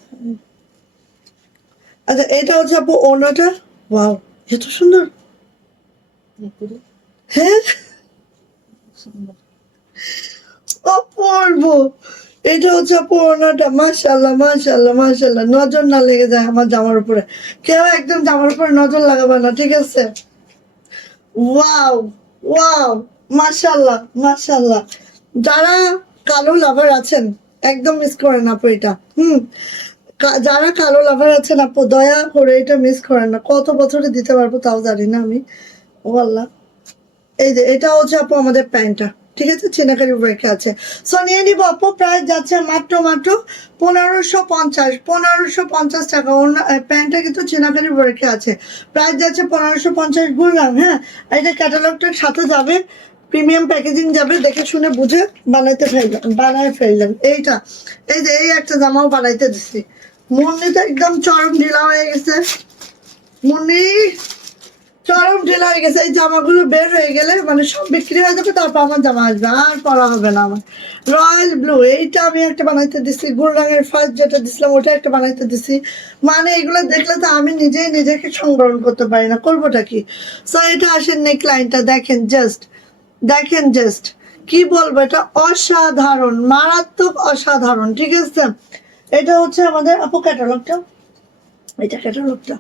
আচ্ছা, এটা হচ্ছে আপু ওড়নাটা, ওয়াও এত সুন্দর, হ্যাঁ সুন্দর। অপূর্ব। এটা হচ্ছে আপু ওড়নাটা, মাশাআল্লাহ মাশাআল্লাহ মাশাআল্লাহ, নজর না লেগে যায় আমার জামার উপরে। কেউ একদম জামার উপরে নজর লাগাবে না, ঠিক আছে? ওয়াও ওয়াও, মাশাআল্লাহ মাশাআল্লাহ। যারা কালো লাভার আছেন একদম মিস করেন আপু এটা। যারা কালো লাভার আছেন আপু দয়া করে এটা মিস করেন না। কত বছরে দিতে পারবো তাও জানি না আমি, ও আল্লাহ। এই যে এটা হচ্ছে আপু আমাদের প্যান্টটা, ঠিক আছে, চিনাকারি ওয়ার্কে আছে। সো নিয়ে নিবো আপু। প্রাইস যাচ্ছে মাত্র মাত্র 1550, 1550 টাকা। প্যান্টটা কিন্তু চিনাকারি ওয়ার্কে আছে। প্রাইস যাচ্ছে 1550। বললাম হ্যাঁ, এটা ক্যাটালগটার সাথে যাবে, প্রিমিয়াম প্যাকেজিং যাবে, দেখে শুনে বুঝে বানায় ফেললেন এইটা। এই যে এই একটা জামাও বানাইতে দিচ্ছি, মুন্নি তো একদম চরম ঢিলা হয়ে গেছে। মুন্নি চরম ঢিলা হয়ে গেছে। এই জামাগুলো বের হয়ে গেলে মানে সব বিক্রি হয়ে যাবে, তারপর আমার জামা আসবে, আর পরা হবে না আমার। রয়্যাল ব্লু এইটা আমি একটা বানাইতে দিছি, গুল রঙের ফার্স্ট যেটা দিছিলাম ওটা একটা বানাইতে দিছি। মানে এগুলো দেখলে তো আমি নিজেই নিজেকে সংবরণ করতে পারি না, করবোটা কি। সো এটা আসেন নেক লাইনটা দেখেন জাস্ট, দেখেন জাস্ট, কি বলবো, এটা অসাধারণ, মারাত্মক অসাধারণ, ঠিক আছে? এটা হচ্ছে আমাদের আপু ক্যাটালগটা, এটা ক্যাটালগটা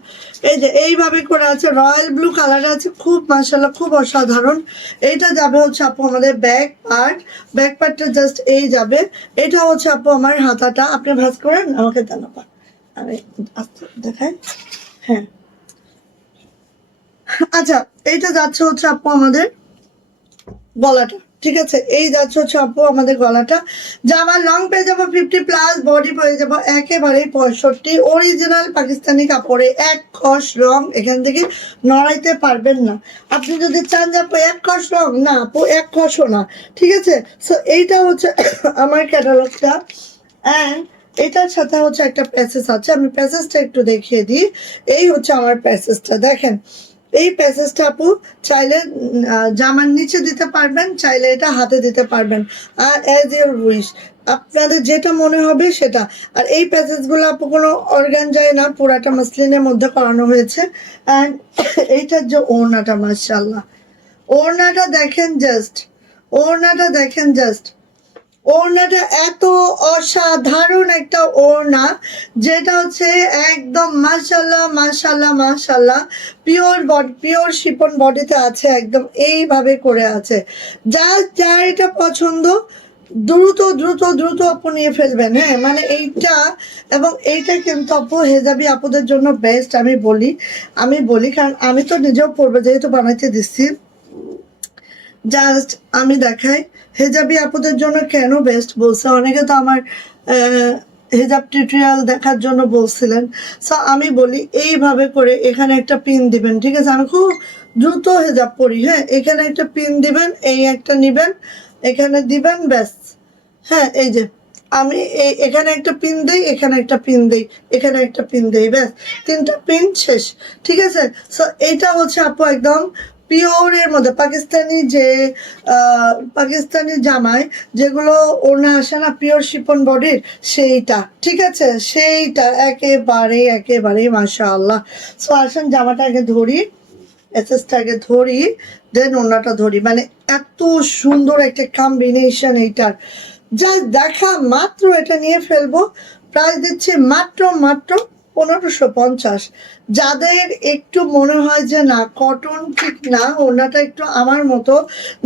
এই যে এইভাবে করে আছে, রয়্যাল ব্লু কালারে আছে, খুব মাশাআল্লাহ খুব অসাধারণ। এইটা যাবে হচ্ছে আপু আমাদের ব্যাক পার্ট, ব্যাক পার্টটা জাস্ট এই যাবে। এটা হচ্ছে আপু আমার হাতাটা, আপনি ভাঁজ করেন আমাকে জানাবা, আমি আস্তে দেখাই। হ্যাঁ, আচ্ছা, এইটা যাচ্ছে হচ্ছে আপু আমাদের গলাটা, ঠিক আছে, এই যাচ্ছে হচ্ছে আপু আমাদের গলাটা। জামার লং পেয়ে যাবো 50+, বডি পেয়ে যাবো একেবারে 65, অরিজিনাল পাকিস্তানি কাপড়ে, এক খস রং এখান থেকে নড়াইতে পারবেন না। আপনি যদি চান যে আপু এক খস রং, না আপু এক খসও না, ঠিক আছে? সো এইটা হচ্ছে আমার ক্যাটালগটা। অ্যান্ড এটার সাথে হচ্ছে একটা প্যাসেজ আছে, আমি প্যাসেজটা একটু দেখিয়ে দিই। এই হচ্ছে আমার প্যাসেজটা, দেখেন এই প্যাসেজটা আপু চাইলে জামার নিচে দিতে পারবেন, চাইলে এটা হাতে দিতে পারবেন, আর অ্যাজ ইউর উইশ, আপনাদের যেটা মনে হবে সেটা। আর এই প্যাসেজগুলো আপু কোনো অর্গান যায় না, পুরাটা মাসলিনের মধ্যে করানো হয়েছে। অ্যান্ড এইটার যে ওড়নাটা, মাশাআল্লাহ ওড়নাটা দেখেন জাস্ট, ওড়নাটা দেখেন জাস্ট, ওড়নাটা এত অসাধারণ একটা ওড়না, যেটা হচ্ছে একদম মাশাআল্লাহ মাশাআল্লাহ মাশাআল্লাহ, পিওর বডি, পিওর শিপন বডিতে আছে, একদম এইভাবে করে আছে। যার এটা পছন্দ দ্রুত দ্রুত দ্রুত আপু নিয়ে ফেলবেন। হ্যাঁ, মানে এইটা এবং এইটা কিন্তু আপু হেজাবি আপুদের জন্য বেস্ট, আমি বলি কারণ আমি তো নিজেও পরবো, যেহেতু বানাইতে দিচ্ছি। জাস্ট আমি দেখাই হেজাবি আপুদের জন্য কেন বেস্ট বলছে, অনেকে তো আমার হেজাব টিউটোরিয়াল দেখার জন্য বলছিলেন। সো আমি বলি এইভাবে করে এখানে একটা পিন দিবেন, ঠিক আছে? আমি খুব দ্রুত হেজাব পরি, হ্যাঁ, এখানে একটা পিন দিবেন, এই একটা নিবেন, এখানে দিবেন, ব্যাস। হ্যাঁ এই যে আমি এখানে একটা পিন দেই, এখানে একটা পিন দেই, এখানে একটা পিন দেই, ব্যাস 3টা পিন শেষ। ঠিক আছে, সো এইটা হচ্ছে আপু একদম পিওরের মধ্যে পাকিস্তানি যে পাকিস্তানি জামায় যেগুলো ওড়না আসে না পিওর শিপন বডির, সেইটা। ঠিক আছে, সেইটা একেবারে একেবারে মাশাআল্লাহ। সো আসেন জামাটা আগে ধরি, এসএসটাকে ধরি, দেন ওড়নাটা ধরি। মানে এত সুন্দর একটা কম্বিনেশন এইটার, যা দেখা মাত্র এটা নিয়ে ফেলবো। প্রাইস দিচ্ছি মাত্র মাত্র 1550। যাদের একটু মনে হয় যে না কটন ঠিক না, ওড়নাটা একটু আমার মতো,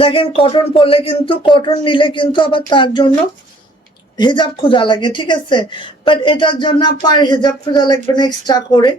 দেখেন কটন পরলে কিন্তু, কটন নিলে কিন্তু আবার তার জন্য হেজাব খোঁজা লাগে। ঠিক আছে, বাট এটার জন্য আপনার হেজাব খোঁজা লাগবে না এক্সট্রা করে।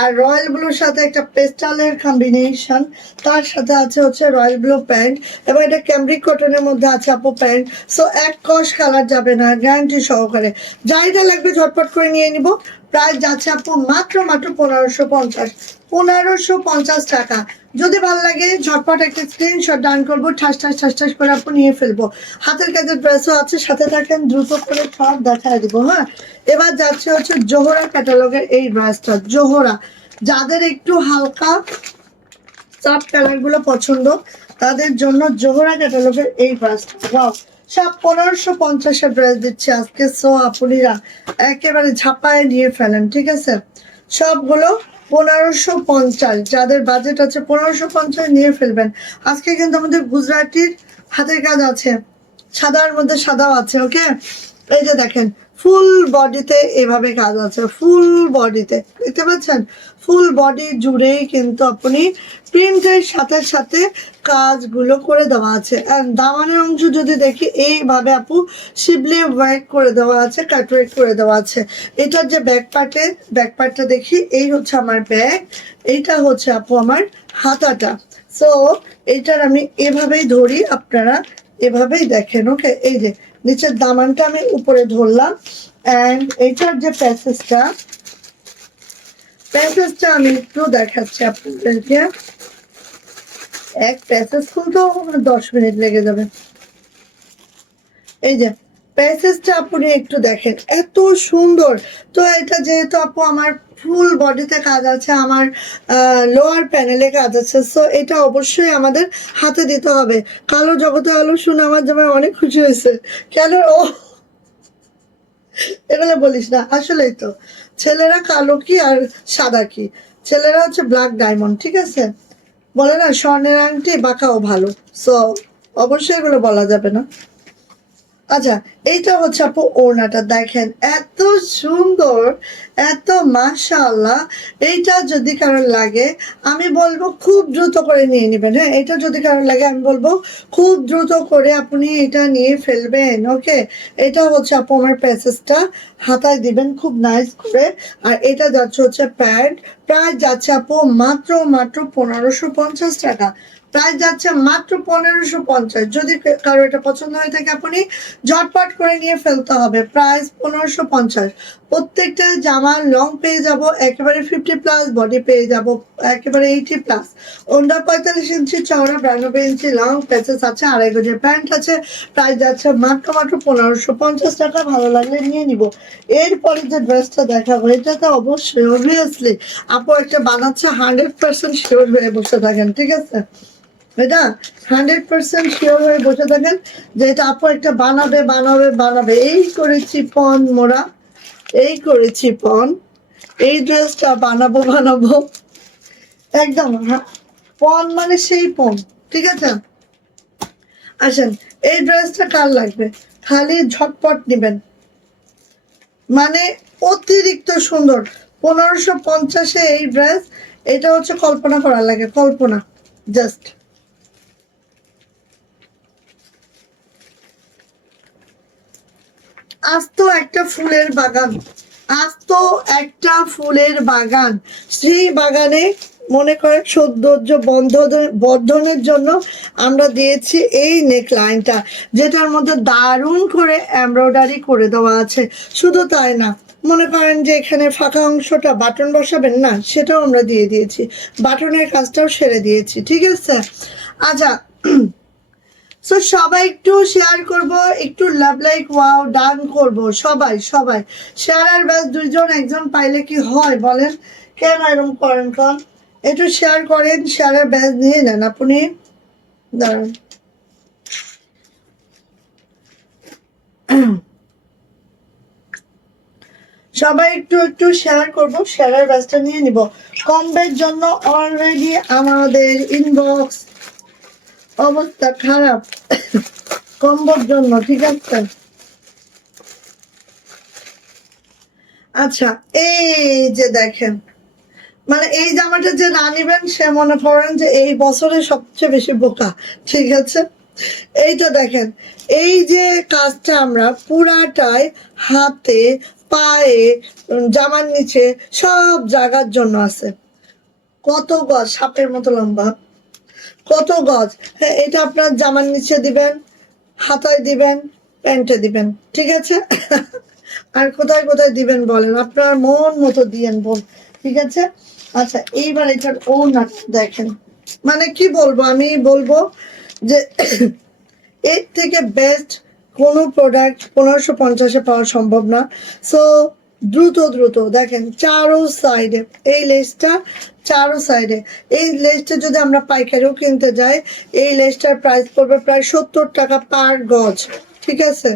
আর রয়্যাল ব্লুর সাথে একটা পেস্টালের কম্বিনেশন, তার সাথে আছে হচ্ছে রয়্যাল ব্লু প্যান্ট, এবং এটা ক্যামব্রিক কটনের মধ্যে আছে আপু প্যান্ট। সো এক কষ কালার যাবে না, গ্যারান্টি সহকারে। যাইটা লাগবে ঝটপট করে নিয়ে নিব। প্রাইস যাচ্ছে আপু মাত্র মাত্র 1550, 1550 টাকা। যদি ভালো লাগে ঝটপট একটা স্ক্রিনশট ডান করবো, ঠাস ঠাস ঠাস ঠাস করে আপু নিয়ে ফেলবো। হাতের কাজের ড্রেসও আছে, সাথে থাকেন, দ্রুত করে সব দেখায় দিব। হ্যাঁ, এবার যাচ্ছে হচ্ছে জোহরা ক্যাটালগের এই ড্রেসটা। জোহরা, যাদের একটু হালকা সফট কালার গুলো পছন্দ তাদের জন্য জোহরা ক্যাটালগের এই ড্রেসটা। ওয়াও, সব 1550-এর ড্রেস দিচ্ছে আজকে। সো আপুনিরা একেবারে ঝাপায় নিয়ে ফেলেন। ঠিক আছে, সবগুলো 1550, যাদের বাজেট আছে 1550 নিয়ে ফেলবেন। আজকে কিন্তু আমাদের গুজরাটির হাতের কাজ আছে, সাদার মধ্যে সাদাও আছে। ওকে, এই যে দেখেন ফুল বডিতে এভাবে কাজ আছে, ফুল বডিতে দেখতে পাচ্ছেন, ফুল বডি জুড়েই কিন্তু আপনি প্রিন্টের সাথে সাথে কাজগুলো করে দেওয়া আছে। অ্যান্ড দামানের অংশ যদি দেখি, এইভাবে আপু শিবলি ওয়ার্ক করে দেওয়া আছে, কাটওয়ার্ক করে দেওয়া আছে। এটার যে ব্যাক পার্টটা দেখি, এই হচ্ছে আমার ব্যাক, এইটা হচ্ছে আপু আমার হাতাটা। সো এইটার আমি এভাবেই ধরি, আপনারা এভাবেই দেখেন। ওকে, এই যে নিচের দামানটা আমি উপরে ধরলাম, অ্যান্ড এইটার যে প্যাসেজটা আমি একটু দেখাচ্ছি আপনাদেরকে। এক প্যাসেজ খুলতেও 10 মিনিট লেগে যাবে। এই যে প্যাসেজটা আপনি একটু দেখেন, এত সুন্দর। তো এটা যেহেতু আপু আমার ফুল বডিতে কাজ আছে, আমার লোয়ার প্যানেলে কাজ আছে, সো এটা অবশ্যই আমাদের হাতে দিতে হবে। কালো জগতে আলো শুনে আমার জামাই অনেক খুশি হয়েছে। কেন ও এগুলো বলিস না, আসলেই তো ছেলেরা কালো কি আর সাদা কি, ছেলেরা হচ্ছে ব্ল্যাক ডায়মন্ড। ঠিক আছে, বলে না স্বর্ণের আংটি বাঁকাও ভালো, সো অবশ্যই এগুলো বলা যাবে না। আচ্ছা, এইটা হচ্ছে আপু ওড়নাটা, দেখেন এত সুন্দর, এত মাশাআল্লাহ। এইটা যদি কারোর লাগে আমি বলবো খুব দ্রুত করে নিয়ে নেবেন। হ্যাঁ, এটা যদি কারোর লাগে আমি বলবো খুব দ্রুত করে আপনি এটা নিয়ে ফেলবেন। ওকে, এটা হচ্ছে আপু আমার প্যাসেজটা, হাতায় দিবেন খুব নাইস করে। আর এটা যাচ্ছে হচ্ছে প্যান্ট, প্রায় যাচ্ছে আপু মাত্র মাত্র 1550 টাকা। প্রাইস যাচ্ছে মাত্র 1550। যদি কারো এটা পছন্দ হয়ে থাকে আপনি ঝটপট করে নিয়ে ফেলতে হবে। প্রাইস 1550। প্রত্যেকটা জামার লং পেয়ে যাব একেবারে 50+, বডি পেয়ে যাব একেবারে 80+। ওন্ডা 45 ইঞ্চি চওড়া, 92 ইঞ্চি লং, প্যাচেস আছে, 2.5 গজের প্যান্ট আছে। প্রাইস যাচ্ছে মাত্র মাত্র 1550 টাকা। ভালো লাগলে নিয়ে নিব। এরপরে যে ড্রেসটা দেখাবো, এটা তো অবশ্যই অবভিয়াসলি আপু একটা বানাচ্ছে, 100% শিওর হয়ে বসে থাকেন। ঠিক আছে, এটা 100% শিওর হয়ে বসে থাকেন যে এটা আপু একটা বানাবে বানাবে বানাবে। এই করেছি পন মোরা, এই করেছি পন, এই ড্রেসটা বানাবো বানাবো একদম। পন মানে সেই পন। ঠিক আছে, আসেন, এই ড্রেসটা কার লাগবে খালি ঝটপট নেবেন, মানে অতিরিক্ত সুন্দর। 1550-এ এই ড্রেস, এটা হচ্ছে কল্পনা করার লাগে, কল্পনা জাস্ট। আস্ত একটা ফুলের বাগান, আস্ত একটা ফুলের বাগান। সেই বাগানে মনে করেন সৌন্দর্য বর্ধনের জন্য আমরা দিয়েছি এই নেক লাইনটা, যেটার মধ্যে দারুণ করে এমব্রয়ডারি করে দেওয়া আছে। শুধু তাই না, মনে করেন যে এখানে ফাঁকা অংশটা বাটন বসাবেন না, সেটাও আমরা দিয়ে দিয়েছি, বাটনের কাজটাও সেরে দিয়েছি। ঠিক আছে, আচ্ছা সো সবাই একটু শেয়ার করব, একটু লাভ লাইক ওয়াও ডান করব, সবাই সবাই শেয়ার আর ব্যাস দুইজন একজন পাইলে কি হয় বলেন, কেন এরকম করেন কন, একটু শেয়ার করেন, শেয়ার আর ব্যাস নিয়ে নেন আপনি, দাঁড়ান। সবাই একটু একটু শেয়ার করব, শেয়ারের ব্যাচটা নিয়ে নিব। কম্বের জন্য অলরেডি আমাদের ইনবক্স অবস্থা খারাপ কম্বোর জন্য, ঠিক আছে। আচ্ছা এই যে দেখেন, মানে এই জামাটা যে না নিবেন সে মনে করেন যে এই বছরে সবচেয়ে বেশি বোকা, ঠিক আছে। এইটা দেখেন, এই যে কাজটা আমরা পুরাটাই হাতে পায়ে জামার নিচে সব জায়গার জন্য আছে। কত গজ, সাপের মতো লম্বা, কত গজ। হ্যাঁ, এটা আপনার জামার নিচে দিবেন, হাতায় দিবেন, প্যান্টে দিবেন, ঠিক আছে। আর কোথায় কোথায় দিবেন বলেন, আপনার মন মতো দিয়েন বল, ঠিক আছে। আচ্ছা এইবার এটার ওড়না দেখেন, মানে কি বলবো, আমি বলবো যে এর থেকে বেস্ট কোনো প্রোডাক্ট 1550-এ পাওয়া সম্ভব না। সো দ্রুত দ্রুত দেখেন চারো সাইডে এই লেসটা, চারো সাইডে এই লেসটা যদি আমরা পাইকারিও কিনতে যাই, এই লেসটার প্রাইস পড়বে প্রায় 70 টাকা পার গজ, ঠিক আছে,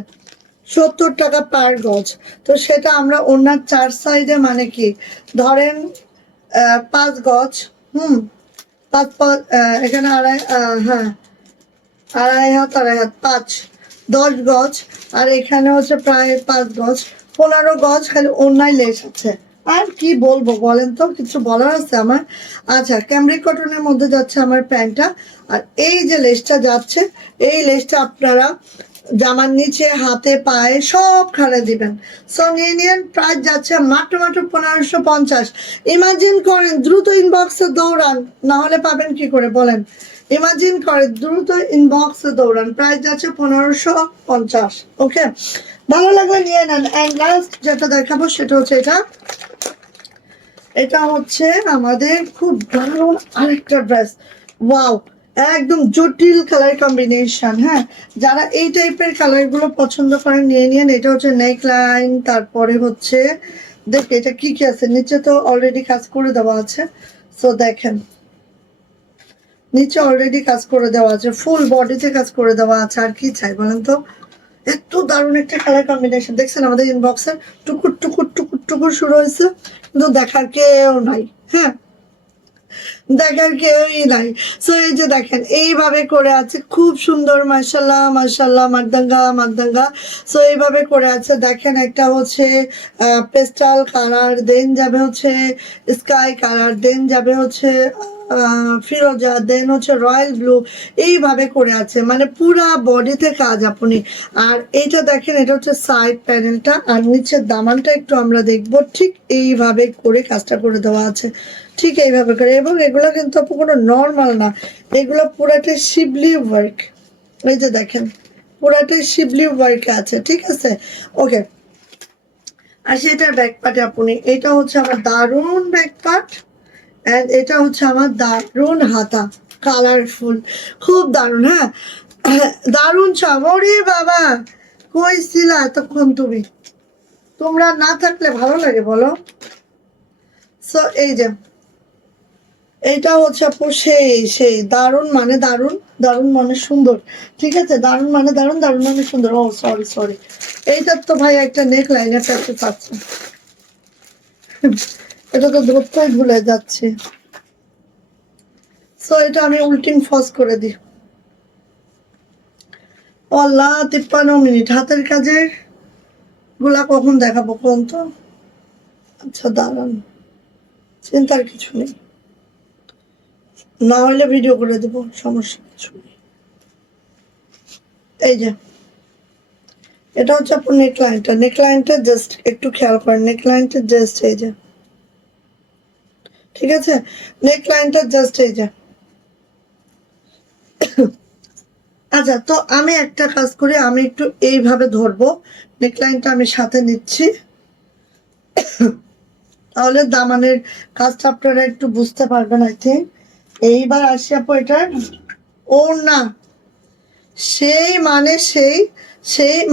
70 টাকা পার গজ। তো সেটা আমরা ওনার চার সাইডে, মানে কি ধরেন 5 গজ, পাঁচ পাঁচ এখানে আড়াই, হ্যাঁ আড়াই হাত আড়াই হাত 5-10 গজ, আর এখানে হচ্ছে প্রায় 5 গজ, 15 গজ খালি অন্যায় লেস আছে। আর কি বলবো বলেন তো, কিছু বলার আছে আমার। আচ্ছা ক্যামব্রিক কটনের মধ্যে যাচ্ছে আমার প্যান্টটা, আর এই যে লেসটা যাচ্ছে, এই লেসটা আপনারা জামার নিচে হাতে পায়ে সবখানে দিবেন। সো নিয়ে নিন, প্রাইস যাচ্ছে মাত্র মাত্র 1550। ইমাজিন করেন, দ্রুত ইনবক্সে দৌড়ান, না হলে পাবেন কি করে বলেন। ইমাজিন করে দ্রুত ইনবক্সে দৌড়ান, প্রাইস যাচ্ছে 1550। ওকে, ভালো লাগলে নিয়ে নেন। অ্যান্ড লাস্ট যেটা দেখাবো সেটা হচ্ছে এটা, এটা হচ্ছে আমাদের খুব দারুণ আরেকটা ড্রেস। ওয়াও, একদম জটিল কালার কম্বিনেশন। হ্যাঁ, যারা এই টাইপের কালার গুলো পছন্দ করেন নিয়ে নিন। এটা হচ্ছে নেক লাইন, তারপরে হচ্ছে দেখ এটা কি কি আছে, নিচে তো অলরেডি কাজ করে দেওয়া আছে। সো দেখেন নিচে অলরেডি কাজ করে দেওয়া আছে, ফুল বডিতে কাজ করে দেওয়া আছে, আর কি চাই বলেন তো। এত দারুণ একটা কালার কম্বিনেশন, দেখছেন আমাদের ইনবক্সের টুকুর টুকুর টুকুর টুকুর শুরু হয়েছে, কিন্তু দেখার কেউ নাই। হ্যাঁ, দেখার কেউই নাই। সো এই যে দেখেন এইভাবে করে আছে, খুব সুন্দর, মাশাল্লাহ মাশাল্লাহ, মারদাঙ্গা মারদাঙ্গা। সো এইভাবে করে আছে দেখেন, একটা হচ্ছে পেস্টাল কালার, দেন যাবে হচ্ছে স্কাই কালার, দেন যাবে হচ্ছে ফিরোজা, দেন হচ্ছে রয়্যাল ব্লু, এইভাবে করে আছে, মানে পুরা বডিতে কাজ আপনি। আর এইটা দেখেন, এটা হচ্ছে সাইড প্যানেলটা, আর নিচের দামানটা একটু আমরা দেখবো, ঠিক এইভাবে করে কাজটা করে দেওয়া আছে, ঠিক এইভাবে করে। এবং এগুলো কিন্তু আপু কোনো নর্মাল না, এগুলো পুরাটাই শিবলি ওয়ার্ক। এই যে দেখেন পুরাটাই শিবলি ওয়ার্ক আছে, ঠিক আছে। ওকে, আর সেটার ব্যাক পার্টে আপনি, এটা হচ্ছে আমার দারুণ ব্যাক পার্ট, এন্ড এটা হচ্ছে আমার দারুণ হাতা, কালারফুল, খুব দারুণ। হ্যাঁ, দারুণ চামড়ি বাবা, কই ছিলা এতক্ষণ তুমি, তোমরা না থাকলে ভালো লাগে বলো। সো এই যে এইটা হচ্ছে আপু সেই সেই দারুণ, মানে দারুণ, দারুণ মানে সুন্দর, ঠিক আছে, দারুণ মানে দারুণ, দারুণ মানে সুন্দর। ও সরি সরি, এইটার তো ভাই একটা নেক লাইনের কাছে পাচ্ছে, এটা তো ধরতেই ভুলে যাচ্ছে। সো এটা আমি উল্টিং ফস করে দিই। আল্লাহ, 53 মিনিট, হাতের কাজের গুলা কখন দেখাবো কোন তো। আচ্ছা দাঁড়ান, চিন্তার কিছু নেই, না হলে ভিডিও করে দেবো, সমস্যা কিছু নেই। এই যে এটা হচ্ছে আপনার নেকলাইনটা, নেকলাইনটা জাস্ট একটু খেয়াল করেন, নেকলাইনটা জাস্ট এই যে, ঠিক আছে, নেকলাইনটা জাস্ট এই যে। আচ্ছা, তো আমি একটা কাজ করি, আমি একটু এইভাবে ধরবো, নেকলাইনটা আমি সাথে নিচ্ছি, তাহলে দামানের কাজটা আপনারা একটু বুঝতে পারবেন আই থিঙ্ক। এইবার আসি আপু এটার ওড়না, সেই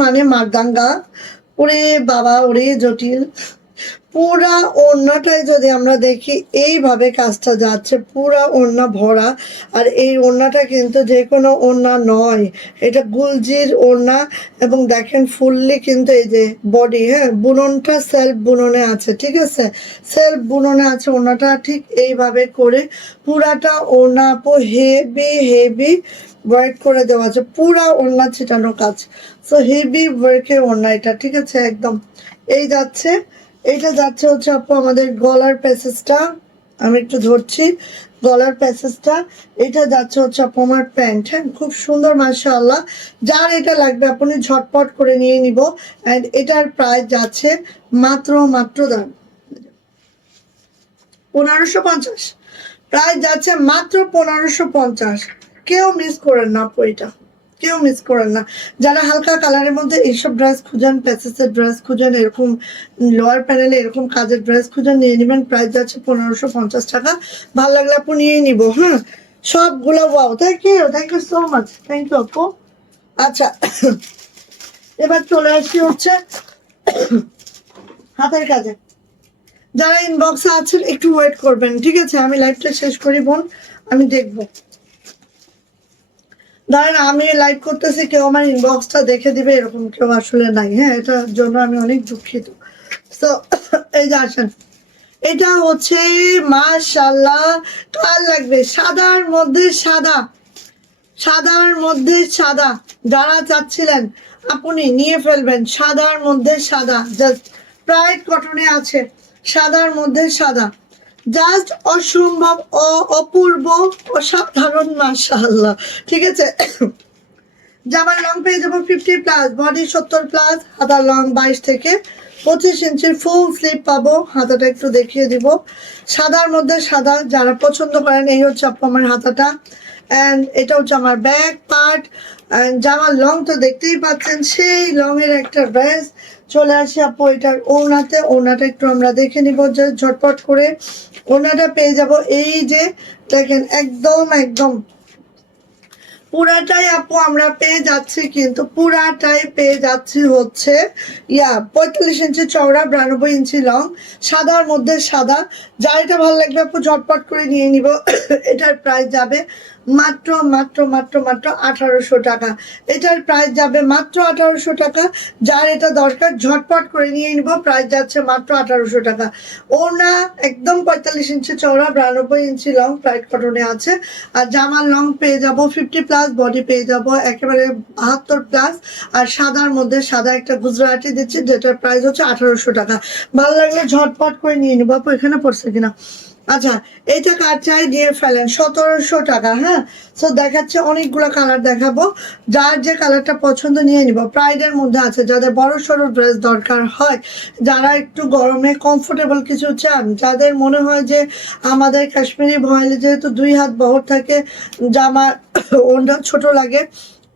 মানে মারদাঙ্গা। ওরে বাবা, ওরে জটিল। পুরা ওড়নাটাই যদি আমরা দেখি এইভাবে কাজটা যাচ্ছে, পুরা ওড়না ভরা। আর এই ওড়নাটা কিন্তু যে কোনো ওড়না নয়, এটা গুলজির ওড়না। এবং দেখেন ফুললি কিন্তু এই যে বডি, হ্যাঁ, বুননটা সেলফ বুননে আছে, ঠিক আছে, সেলফ বুননে আছে ওড়নাটা। ঠিক এইভাবে করে পুরাটা ওড়না হেভি হেভি ওয়ার্ক করে দেওয়া আছে, পুরা ওড়না ছিটানো কাজ। সো হেভি ওয়ার্কের ওড়না এটা, ঠিক আছে, একদম। এই যাচ্ছে, এটা যাচ্ছে হচ্ছে আপু আমাদের গলার প্যাসেজটা, আমি একটু ধরছি গলার প্যাসেজটা। এটা যাচ্ছে হচ্ছে আপু আমার প্যান্ট, হ্যাঁ, খুব সুন্দর মাশাআল্লাহ। যার এটা লাগবে আপনি ঝটপট করে নিয়ে নিব। অ্যান্ড এটার প্রাইস যাচ্ছে মাত্র মাত্র দাম 1550। প্রাইস যাচ্ছে মাত্র 1550। কেউ মিস করেন না আপু, এটা কেউ মিস করেন না। যারা হালকা কালারের মধ্যে এইসব ড্রেস খুঁজেন, প্যাসেসের ড্রেস খুঁজেন, এরকম লোয়ার প্যানেলে এরকম কাজের ড্রেস খুঁজেন, নিয়ে নেবেন। প্রাইস যাচ্ছে 1550 টাকা। ভালো লাগলে আপু নিয়ে নিব, হ্যাঁ, সবগুলো। Wow, thank you so much, thank you আপু। আচ্ছা, এবার চলে আসি হচ্ছে হাতের কাজে। যারা ইনবক্সে আছেন একটু ওয়েট করবেন, ঠিক আছে, আমি লাইভটা শেষ করি বোন, আমি দেখবো। ধরেন আমি লাইভ করতেছি, কেউ আমার ইনবক্সটা দেখে দিবে এরকম কেউ আসলে নাই, হ্যাঁ, এটার জন্য আমি অনেক দুঃখিত। তো এই যে আসেন, এটা হচ্ছে মাশাআল্লাহ, কাল লাগবে সাদার মধ্যে সাদা, সাদার মধ্যে সাদা। যারা চাচ্ছিলেন আপনি নিয়ে ফেলবেন, সাদার মধ্যে সাদা, জাস্ট প্রাইড কটনে আছে, সাদার মধ্যে সাদা, জাস্ট অসম্ভব, অপূর্ব, অসাধারণ মাশাআল্লাহ, ঠিক আছে। জামার লং পেয়ে যাবো 50+, বডি 70+, হাতার লং 22 থেকে 25 ইঞ্চির ফুল স্লিপ পাবো। হাতাটা একটু দেখিয়ে দিব, সাদার মধ্যে সাদা। যারা পছন্দ করেন, এই হচ্ছে আপু আমার হাতাটা। অ্যান্ড এটা হচ্ছে আমার ব্যাক পার্ট। অ্যান্ড জামার লং তো দেখতেই পাচ্ছেন, সেই লং এর একটা ড্রেস। চলে আসি আপু এটার ওড়নাতে। ওড়নাটা একটু আমরা দেখে নিব যে ঝটপট করে। ওড়নাটা পেয়ে যাব এই যে দেখেন, একদম একদম পুরাটাই আপু আমরা পেয়ে যাচ্ছি, কিন্তু পুরাটাই পেয়ে যাচ্ছি হচ্ছে 45 ইঞ্চি চওড়া, 92 ইঞ্চি লং, সাদার মধ্যে সাদা। যার এটা ভালো লাগবে আপু ঝটপট করে নিয়ে নিব। এটার প্রাইস যাবে মাত্র মাত্র মাত্র মাত্র 1800 টাকা। এটার প্রাইস যাবে মাত্র 1800 টাকা। যার এটা দরকার ঝটপট করে নিয়ে নিব, প্রাইস যাচ্ছে মাত্র 1800 টাকা। ওড়না একদম 45 ইঞ্চি চওড়া, 92 ইঞ্চি লং, প্রাইড কটনে আছে। আর জামার লং পেয়ে যাব 50+, বডি পেয়ে যাব একেবারে 72+। আর সাদার মধ্যে সাদা একটা গুজরাটি দিচ্ছি, যেটার প্রাইস হচ্ছে 1800 টাকা। ভালো লাগলে ঝটপট করে নিয়ে নিব আপু, এখানে পড়ছে কিনা। আচ্ছা, এইটা কার চাই দিয়ে ফেলেন, 1700 টাকা। হ্যাঁ, সো দেখাচ্ছে অনেকগুলো কালার দেখাবো, যার যে কালারটা পছন্দ নিয়ে নিব। প্রাইডের মধ্যে আছে, যাদের বড় সড়ো ড্রেস দরকার হয়, যারা একটু গরমে কমফোর্টেবল কিছু চান, যাদের মনে হয় যে আমাদের কাশ্মীরি ভয়েলে যেহেতু 2 হাত বহর থাকে, জামা ওটা ছোট লাগে,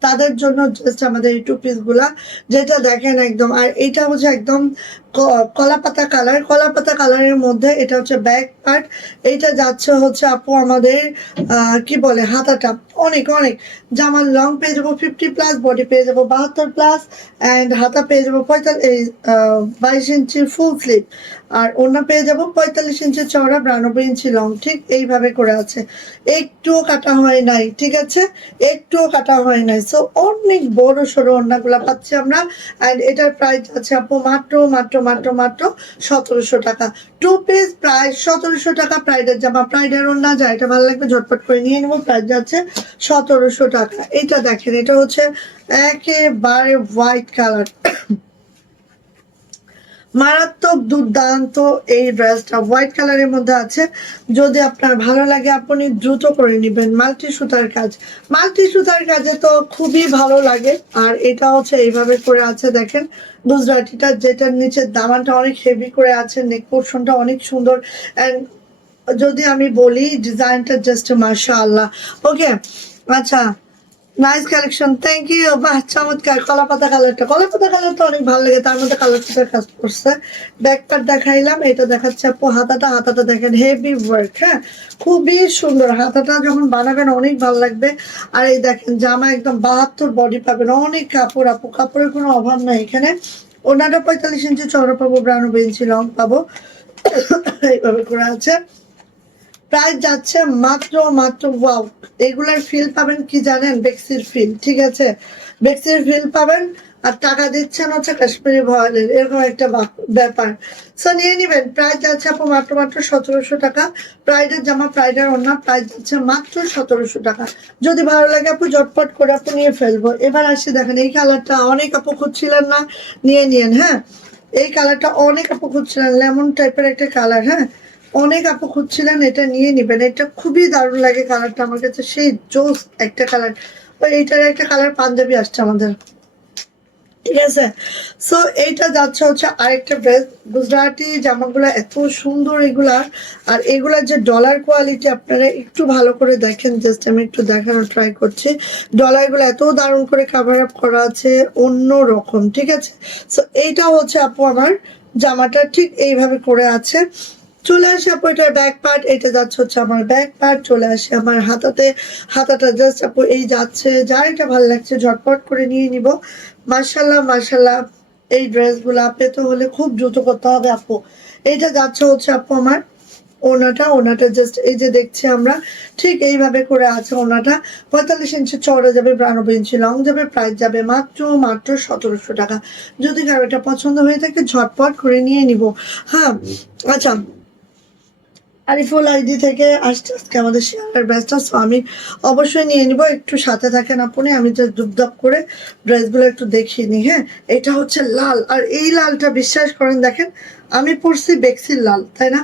তাদের জন্য জাস্ট আমাদের এই টু পিস গুলা, যেটা দেখেন একদম। আর এটা হচ্ছে একদম কলাপাতা কালার, কলাপাতা কালারের মধ্যে এটা হচ্ছে ব্যাক পার্ট। এইটা যাচ্ছে হচ্ছে আপু আমাদের কি বলে হাতাটা, অনেক অনেক। জামার লং পেয়ে যাবো 50+, বডি পেয়ে যাবো 72+, অ্যান্ড হাতা পেয়ে যাবো 22 ইঞ্চির ফুল স্লিপ। আর ওড়না পেয়ে যাবো 45 ইঞ্চি চওড়া, 92 ইঞ্চি লং, ঠিক এইভাবে করে আছে, একটুও কাটা হয় নাই, ঠিক আছে, একটুও কাটা হয় নাই। সো অনেক বড় সড়ো ওড়নাগুলা পাচ্ছি আমরা। অ্যান্ড এটার প্রাইস আছে আপু মাত্র মাত্র মাত্র মাত্র 1700 টাকা। টু পিস প্রাইস 1700 টাকা। প্রাইডের জামা, প্রাইডের ওড়না, যা এটা ভালো লাগবে ঝটপট করে নিয়ে নেবো। প্রাইস যাচ্ছে 1700 টাকা। এটা দেখেন, এটা হচ্ছে একেবারে হোয়াইট কালার, মারাত্মক দুর্দান্ত এই ড্রেসটা হোয়াইট কালারের মধ্যে আছে। যদি আপনার ভালো লাগে আপনি দ্রুত করে নেবেন। মাল্টি সুতার কাজ, মাল্টি সুতার কাজে তো খুবই ভালো লাগে। আর এটা হচ্ছে এইভাবে করে আছে দেখেন, গুজরাটিটা, যেটার নিচের দামানটা অনেক হেভি করে আছে, নেক পোর্শনটা অনেক সুন্দর। অ্যান্ড যদি আমি বলি ডিজাইনটা জাস্ট মাশাআল্লাহ। ওকে, আচ্ছা, নাইস কালেকশন, থ্যাংক ইউ। বাহ, চমৎকার। কলাপাতা কালারটা, কলাপাতা কালারটা অনেক ভালো লাগে, তার মধ্যে কালারটা কাজ করছে। ব্যাক পার্ট দেখাইলাম, এটা দেখাচ্ছে আপু হাতাটা। হাতাটা দেখেন হেভি ওয়ার্ক, হ্যাঁ খুবই সুন্দর। হাতাটা যখন বানাবেন অনেক ভালো লাগবে। আর এই দেখেন জামা একদম 72 বডি পাবেন, অনেক কাপড় আপু, কাপড়ের কোনো অভাব নাই এখানে। ওনাটা 45 ইঞ্চি চওড়া পাবো, 92 ইঞ্চি লং পাবো, এইভাবে করে আছে। প্রাইস যাচ্ছে মাত্র মাত্র ওয়াও, এগুলার ফিল পাবেন কি জানেন? বেক্সির ফিল, ঠিক আছে, বেক্সির ফিল পাবেন। আর টাকা দিচ্ছেন হচ্ছে কাশ্মীরি ভয়েলের, এরকম একটা ব্যাপার। সো নিয়ে নিবেন। প্রাইস যাচ্ছে আপু মাত্র মাত্র 1700 টাকা। প্রাইডের জামা, প্রাইডের ওড়না, প্রাইস যাচ্ছে মাত্র 1700 টাকা। যদি ভালো লাগে আপু ঝটপট করে আপু নিয়ে ফেলবো। এবার আসি, দেখেন এই কালারটা অনেক আপু খুঁজছিলেন না, নিয়ে নিয়েন। হ্যাঁ এই কালারটা অনেক আপু খুঁজছিলেন, লেমন টাইপের একটা কালার, হ্যাঁ অনেক আপু খুঁজছিলেন, এটা নিয়ে নিবেন। এটা খুবই দারুণ লাগে কালারটা আমার কাছে, সেই জোস একটা কালার। এইটার একটা কালার পাঞ্জাবি আসছে আমাদের, ঠিক আছে। সো এইটা যাচ্ছে হচ্ছে আরেকটা ড্রেস। গুজরাটি জামাগুলো এত সুন্দর এগুলার, আর এগুলার যে ডলার কোয়ালিটি আপনারা একটু ভালো করে দেখেন, জাস্ট আমি একটু দেখানোর ট্রাই করছি। ডলারগুলো এত দারুণ করে কাভার আপ করা আছে, অন্য রকম, ঠিক আছে। সো এইটা হচ্ছে আপু আমার জামাটা ঠিক এইভাবে করে আছে। চলে আসে আপু এটার ব্যাক পার্ট, এটা যাচ্ছে হচ্ছে আমার ব্যাক পার্ট। চলে আসে আমার হাতাতে, হাতাটা জাস্ট আপু এই যাচ্ছে। যার এটা ভালো লাগছে ঝটপট করে নিয়ে নিব। মার্শাল্লাহ মার্শাল্লাহ, এই ড্রেসগুলা পেতে হলে খুব দ্রুত করতে হবে আপু। এইটা যাচ্ছে হচ্ছে আপু আমার ওনাটা। ওনাটা জাস্ট এই যে দেখছি আমরা, ঠিক এইভাবে করে আছে ওনাটা। 45 ইঞ্চি চওড়া যাবে, 92 ইঞ্চি লং যাবে। প্রাইস যাবে মাত্র মাত্র 1700 টাকা। যদি কারো এটা পছন্দ হয়ে থাকে ঝটপট করে নিয়ে নিব। হ্যাঁ আচ্ছা, আরিফুল আইডি থেকে আসছে আজকে আমাদের শেয়ার ব্যাচটা, সো আমি অবশ্যই নিয়ে নিব। একটু সাথে থাকেন আপনি, আমি জাস্ট দুপদাপ করে ড্রেসগুলো একটু দেখিয়ে নিই। হ্যাঁ এটা হচ্ছে লাল, আর এই লালটা বিশ্বাস করেন, দেখেন আমি পরছি বেক্সির লাল, তাই না?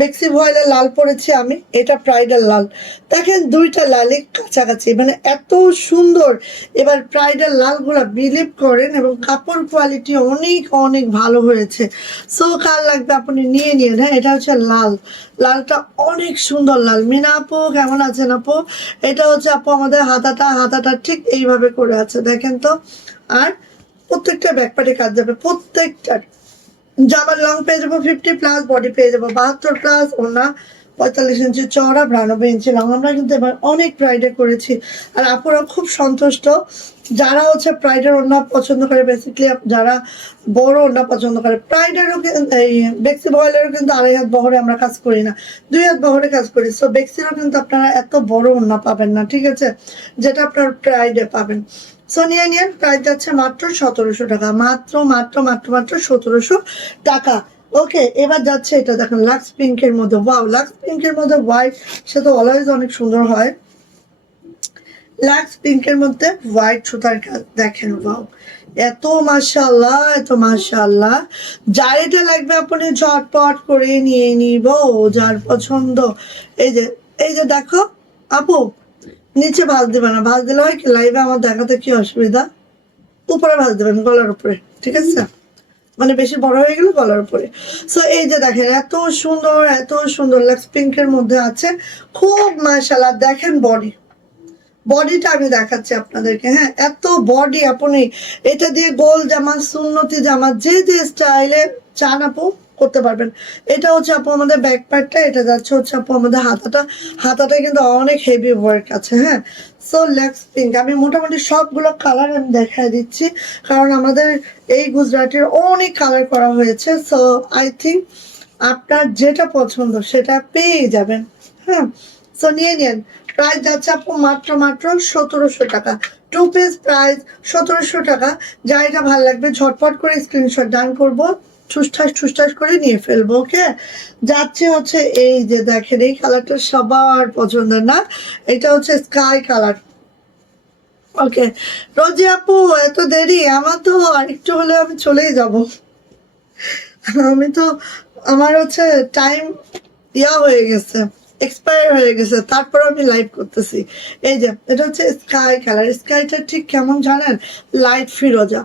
বেক্সি ভয়েলের লাল পরেছি আমি, এটা প্রাইডের লাল। দেখেন দুইটা লালই কাছাকাছি, মানে এত সুন্দর। এবার প্রাইডের লালগুলা বিলিভ করেন, এবং কাপড় কোয়ালিটি অনেক অনেক ভালো হয়েছে। সো কার লাগবে আপনি নিয়ে নিন। হ্যাঁ এটা হচ্ছে লাল, লালটা অনেক সুন্দর লাল। মিনা আপু কেমন আছেন আপু? এটা হচ্ছে আপু আমাদের হাতাটা, হাতাটা ঠিক এইভাবে করে আছে দেখেন তো। আর প্রত্যেকটা ব্যাকপার্টে কাজ যাবে, প্রত্যেকটার। জামার লং পেয়ে যাবো 50+, বডি পেয়ে যাবো 72+, ওনা 45 ইঞ্চি চওড়া, 92 ইঞ্চি লং। আমরা কিন্তু এবার অনেক প্রাইডে করেছি, আর আপুরা খুব সন্তুষ্ট। যারা হচ্ছে প্রাইডের ওড়না পছন্দ করে, বেসিক্যালি যারা বড় ওড়না পছন্দ করে, প্রাইডেরও এই বেক্সি বয়েলেরও কিন্তু 2.5 হাত বহরে আমরা কাজ করি না, 2 হাত বহরে কাজ করি। সো বেক্সিরও কিন্তু আপনারা এত বড় ওড়না পাবেন না, ঠিক আছে, যেটা আপনার প্রাইডে পাবেন। সো নিয়ে নিন। প্রাইস যাচ্ছে মাত্র 1700 টাকা, মাত্র মাত্র মাত্র মাত্র 1700 টাকা। ওকে এবার যাচ্ছে এটা দেখেন লাক্স পিঙ্কের মধ্যে। ওয়াও, লাক্স পিঙ্কের মধ্যে হোয়াইট, সে তো অলওয়েজ অনেক সুন্দর হয়। লাক্স পিঙ্কের মধ্যে হোয়াইট সুতার কাজ দেখেন, ওয়াও এত মাশাআল্লাহ, এত মাশাআল্লাহ। যার এটা লাগবে আপনি ঝটপট করে নিয়ে নিব, যার পছন্দ। এই যে এই যে দেখো আপু, নিচে ভাঁজ দেবে না, ভাঁজ দিলে হয় কি লাইভে আমার দেখাতে কি অসুবিধা, উপরে ভাঁজ দেবেন গলার উপরে, ঠিক আছে, মানে বেশি বড় হয়ে গেলে গলার উপরে। সো এই যে দেখেন এত সুন্দর, এত সুন্দর লাক্স পিঙ্কের মধ্যে আছে, খুব মাশাআল্লাহ। দেখেন বডি, বডিটা আমি দেখাচ্ছি আপনাদেরকে। হ্যাঁ এত বডি, আপনি এটা দিয়ে গোল জামা, সুন্নতি জামা, যে যে স্টাইলে চান আপু করতে পারবেন। এটা হচ্ছে আপু আমাদের ব্যাক পার্টটা, এটা যাচ্ছে হচ্ছে আপু আমাদের হাতাটা। হাতাটা কিন্তু অনেক হেভি ওয়ার্ক আছে। হ্যাঁ সো লাক্স পিঙ্ক, আমি মোটামুটি সবগুলো কালার আমি দেখাই দিচ্ছি, কারণ আমাদের এই গুজরাটের অনেক কালার করা হয়েছে। সো আই থিঙ্ক আপনার যেটা পছন্দ সেটা পেয়ে যাবেন। হ্যাঁ সো নিয়ে নিন। প্রাইস যাচ্ছে আপু মাত্র মাত্র 1700 টাকা। 2 পিস প্রাইস 1700 টাকা। যা এটা ভালো লাগবে ঝটপট করে স্ক্রিনশট ডান করবো, ঠুসঠাস ঠুসঠাস করে নিয়ে ফেলবো। ওকে যাচ্ছে হচ্ছে এই যে দেখেন, এই কালারটা সবার পছন্দের না, এটা হচ্ছে স্কাই কালার। ওকে রোজি আপু এত দেরি, আমার তো আরেকটু হলে আমি চলেই যাব। আমি তো, আমার হচ্ছে টাইম হয়ে গেছে, এক্সপায়ার হয়ে গেছে, তারপর আমি লাইভ করতেছি। এই যে এটা হচ্ছে স্কাই কালার। স্কাইটা ঠিক কেমন জানেন? লাইট ফিরোজা।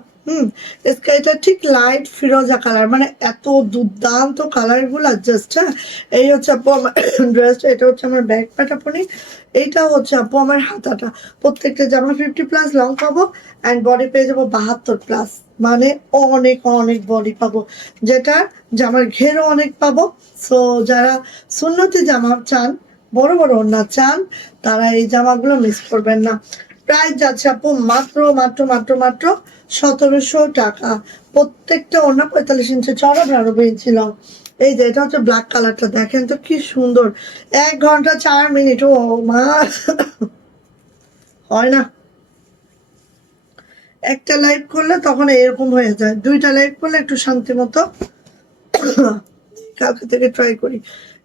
স্কাইটা ঠিক লাইট ফিরোজা কালার, মানে এত দুর্দান্ত কালার গুলা জাস্ট। হ্যাঁ, এই হচ্ছে আপু আমার ড্রেস, এটা হচ্ছে আমার ব্যাক পার্ট আপনি, এইটা হচ্ছে আপু আমার হাতাটা। প্রত্যেকটা জামা 50+ লং পাবো অ্যান্ড বডি পেয়ে যাবো 72+, মানে অনেক অনেক বডি পাবো, যেটা জামার ঘেরও অনেক পাবো। সো যারা সুন্নতি জামা চান, বড় বড় ওড়না চান, তারা এই জামাগুলো মিস করবেন না। প্রাইস যাচ্ছে আপু মাত্র মাত্র মাত্র মাত্র 1700 টাকা। প্রত্যেকটা ওড়না 45 ইঞ্চি চড়া, 92 ইঞ্চি লং। এই যে এটা হচ্ছে ব্ল্যাক কালারটা, দেখেন তো কি সুন্দর। 1 ঘন্টা 4 মিনিট, ও মা হয় না। একটা লাইভ করলে তখন এরকম হয়ে যায়, 2টা লাইভ করলে একটু শান্তি মতো কালকে থেকে ট্রাই করি।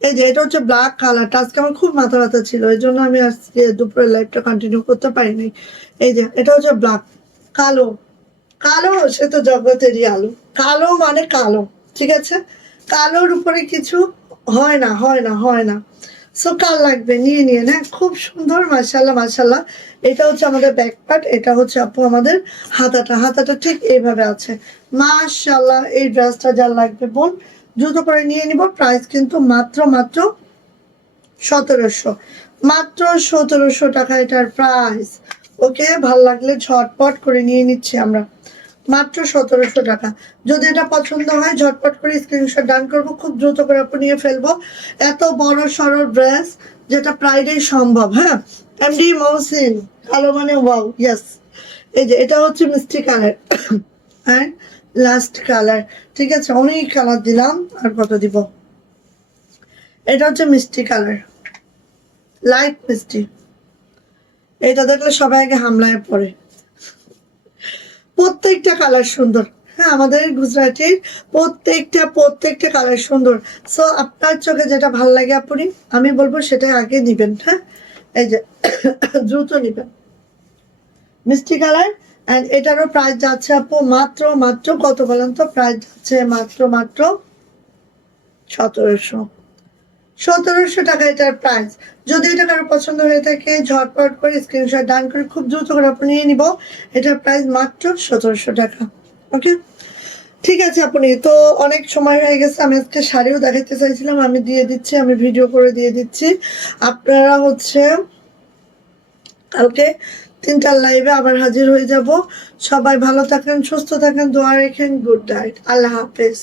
এই যে এটা হচ্ছে ব্ল্যাক কালারটা, আজকে আমার খুব মাথা ব্যথা ছিল, এই জন্য আমি আজকে দুপুরের লাইভটা কন্টিনিউ করতে পারিনি। এই যে এটা হচ্ছে ব্ল্যাক, কালো, কালো সে তো জগতেরই আলো, কালো মানে কালো, ঠিক আছে, কালোর উপরে কিছু হয় না, হয় না, হয় না। সো কাল লাগবে নিয়ে নিয়ে না, খুব সুন্দর, মাশাল্লাহ মাশাল্লাহ। এটা হচ্ছে আমাদের ব্যাক পার্ট, এটা হচ্ছে আপু আমাদের হাতাটা, হাতাটা ঠিক এইভাবে আছে, মাশাল্লাহ। এই ড্রেসটা যার লাগবে বোন দ্রুত করে নিয়ে নিব। প্রাইস কিন্তু মাত্র মাত্র 1700, মাত্র 1700 টাকা এটার প্রাইস। ওকে, ভাল লাগলে ঝটপট করে নিয়ে নিচ্ছি আমরা, মাত্র 1700 টাকা। যদি এটা পছন্দ হয় ঝটপট করে স্ক্রিনশট ডান করবো, খুব দ্রুত করে আপনি নিয়ে ফেলবো। এত বড় সড়ো ড্রেস যেটা প্রাইডেই সম্ভব। হ্যাঁ, এমডি মহসিন, কালো মানে ওয়াও, ইয়েস। এই যে এটা হচ্ছে মিষ্টি কালার অ্যান্ড লাস্ট কালার, ঠিক আছে, অনেক কালার দিলাম, আর কত দিব। এটা হচ্ছে মিষ্টি কালার, লাইট মিষ্টি। এটা দেখলে সবাই আগে হামলায় পড়ে। প্রত্যেকটা কালার সুন্দর। হ্যাঁ, আমাদের গুজরাটির প্রত্যেকটা কালার সুন্দর। সো আপনার চোখে যেটা ভালো লাগে আপনি, আমি বলবো সেটাই আগে নিবেন। হ্যাঁ, এই যে দ্রুত নিবেন, মিষ্টি কালার। অ্যান্ড এটারও প্রাইস যাচ্ছে আপু মাত্র মাত্র কত বলেন তো, প্রাইস যাচ্ছে মাত্র মাত্র 1700 টাকা এটার প্রাইস। যদি এটা কারো পছন্দ হয়ে থাকে ঝটপট করে স্ক্রিনশট ডান করে খুব দ্রুত করে আপনি নিয়ে নিব। এটার প্রাইস মাত্র 1700 টাকা। ওকে, ঠিক আছে আপনি তো, অনেক সময় হয়ে গেছে, আমি আজকে শাড়িও দেখাতে চাইছিলাম, আমি দিয়ে দিচ্ছি, আমি ভিডিও করে দিয়ে দিচ্ছি। আপনারা হচ্ছে কালকে 3টার লাইভে আবার হাজির হয়ে যাব। সবাই ভালো থাকেন, সুস্থ থাকেন, দোয়া রাখেন। গুড নাইট, আল্লাহ হাফেজ।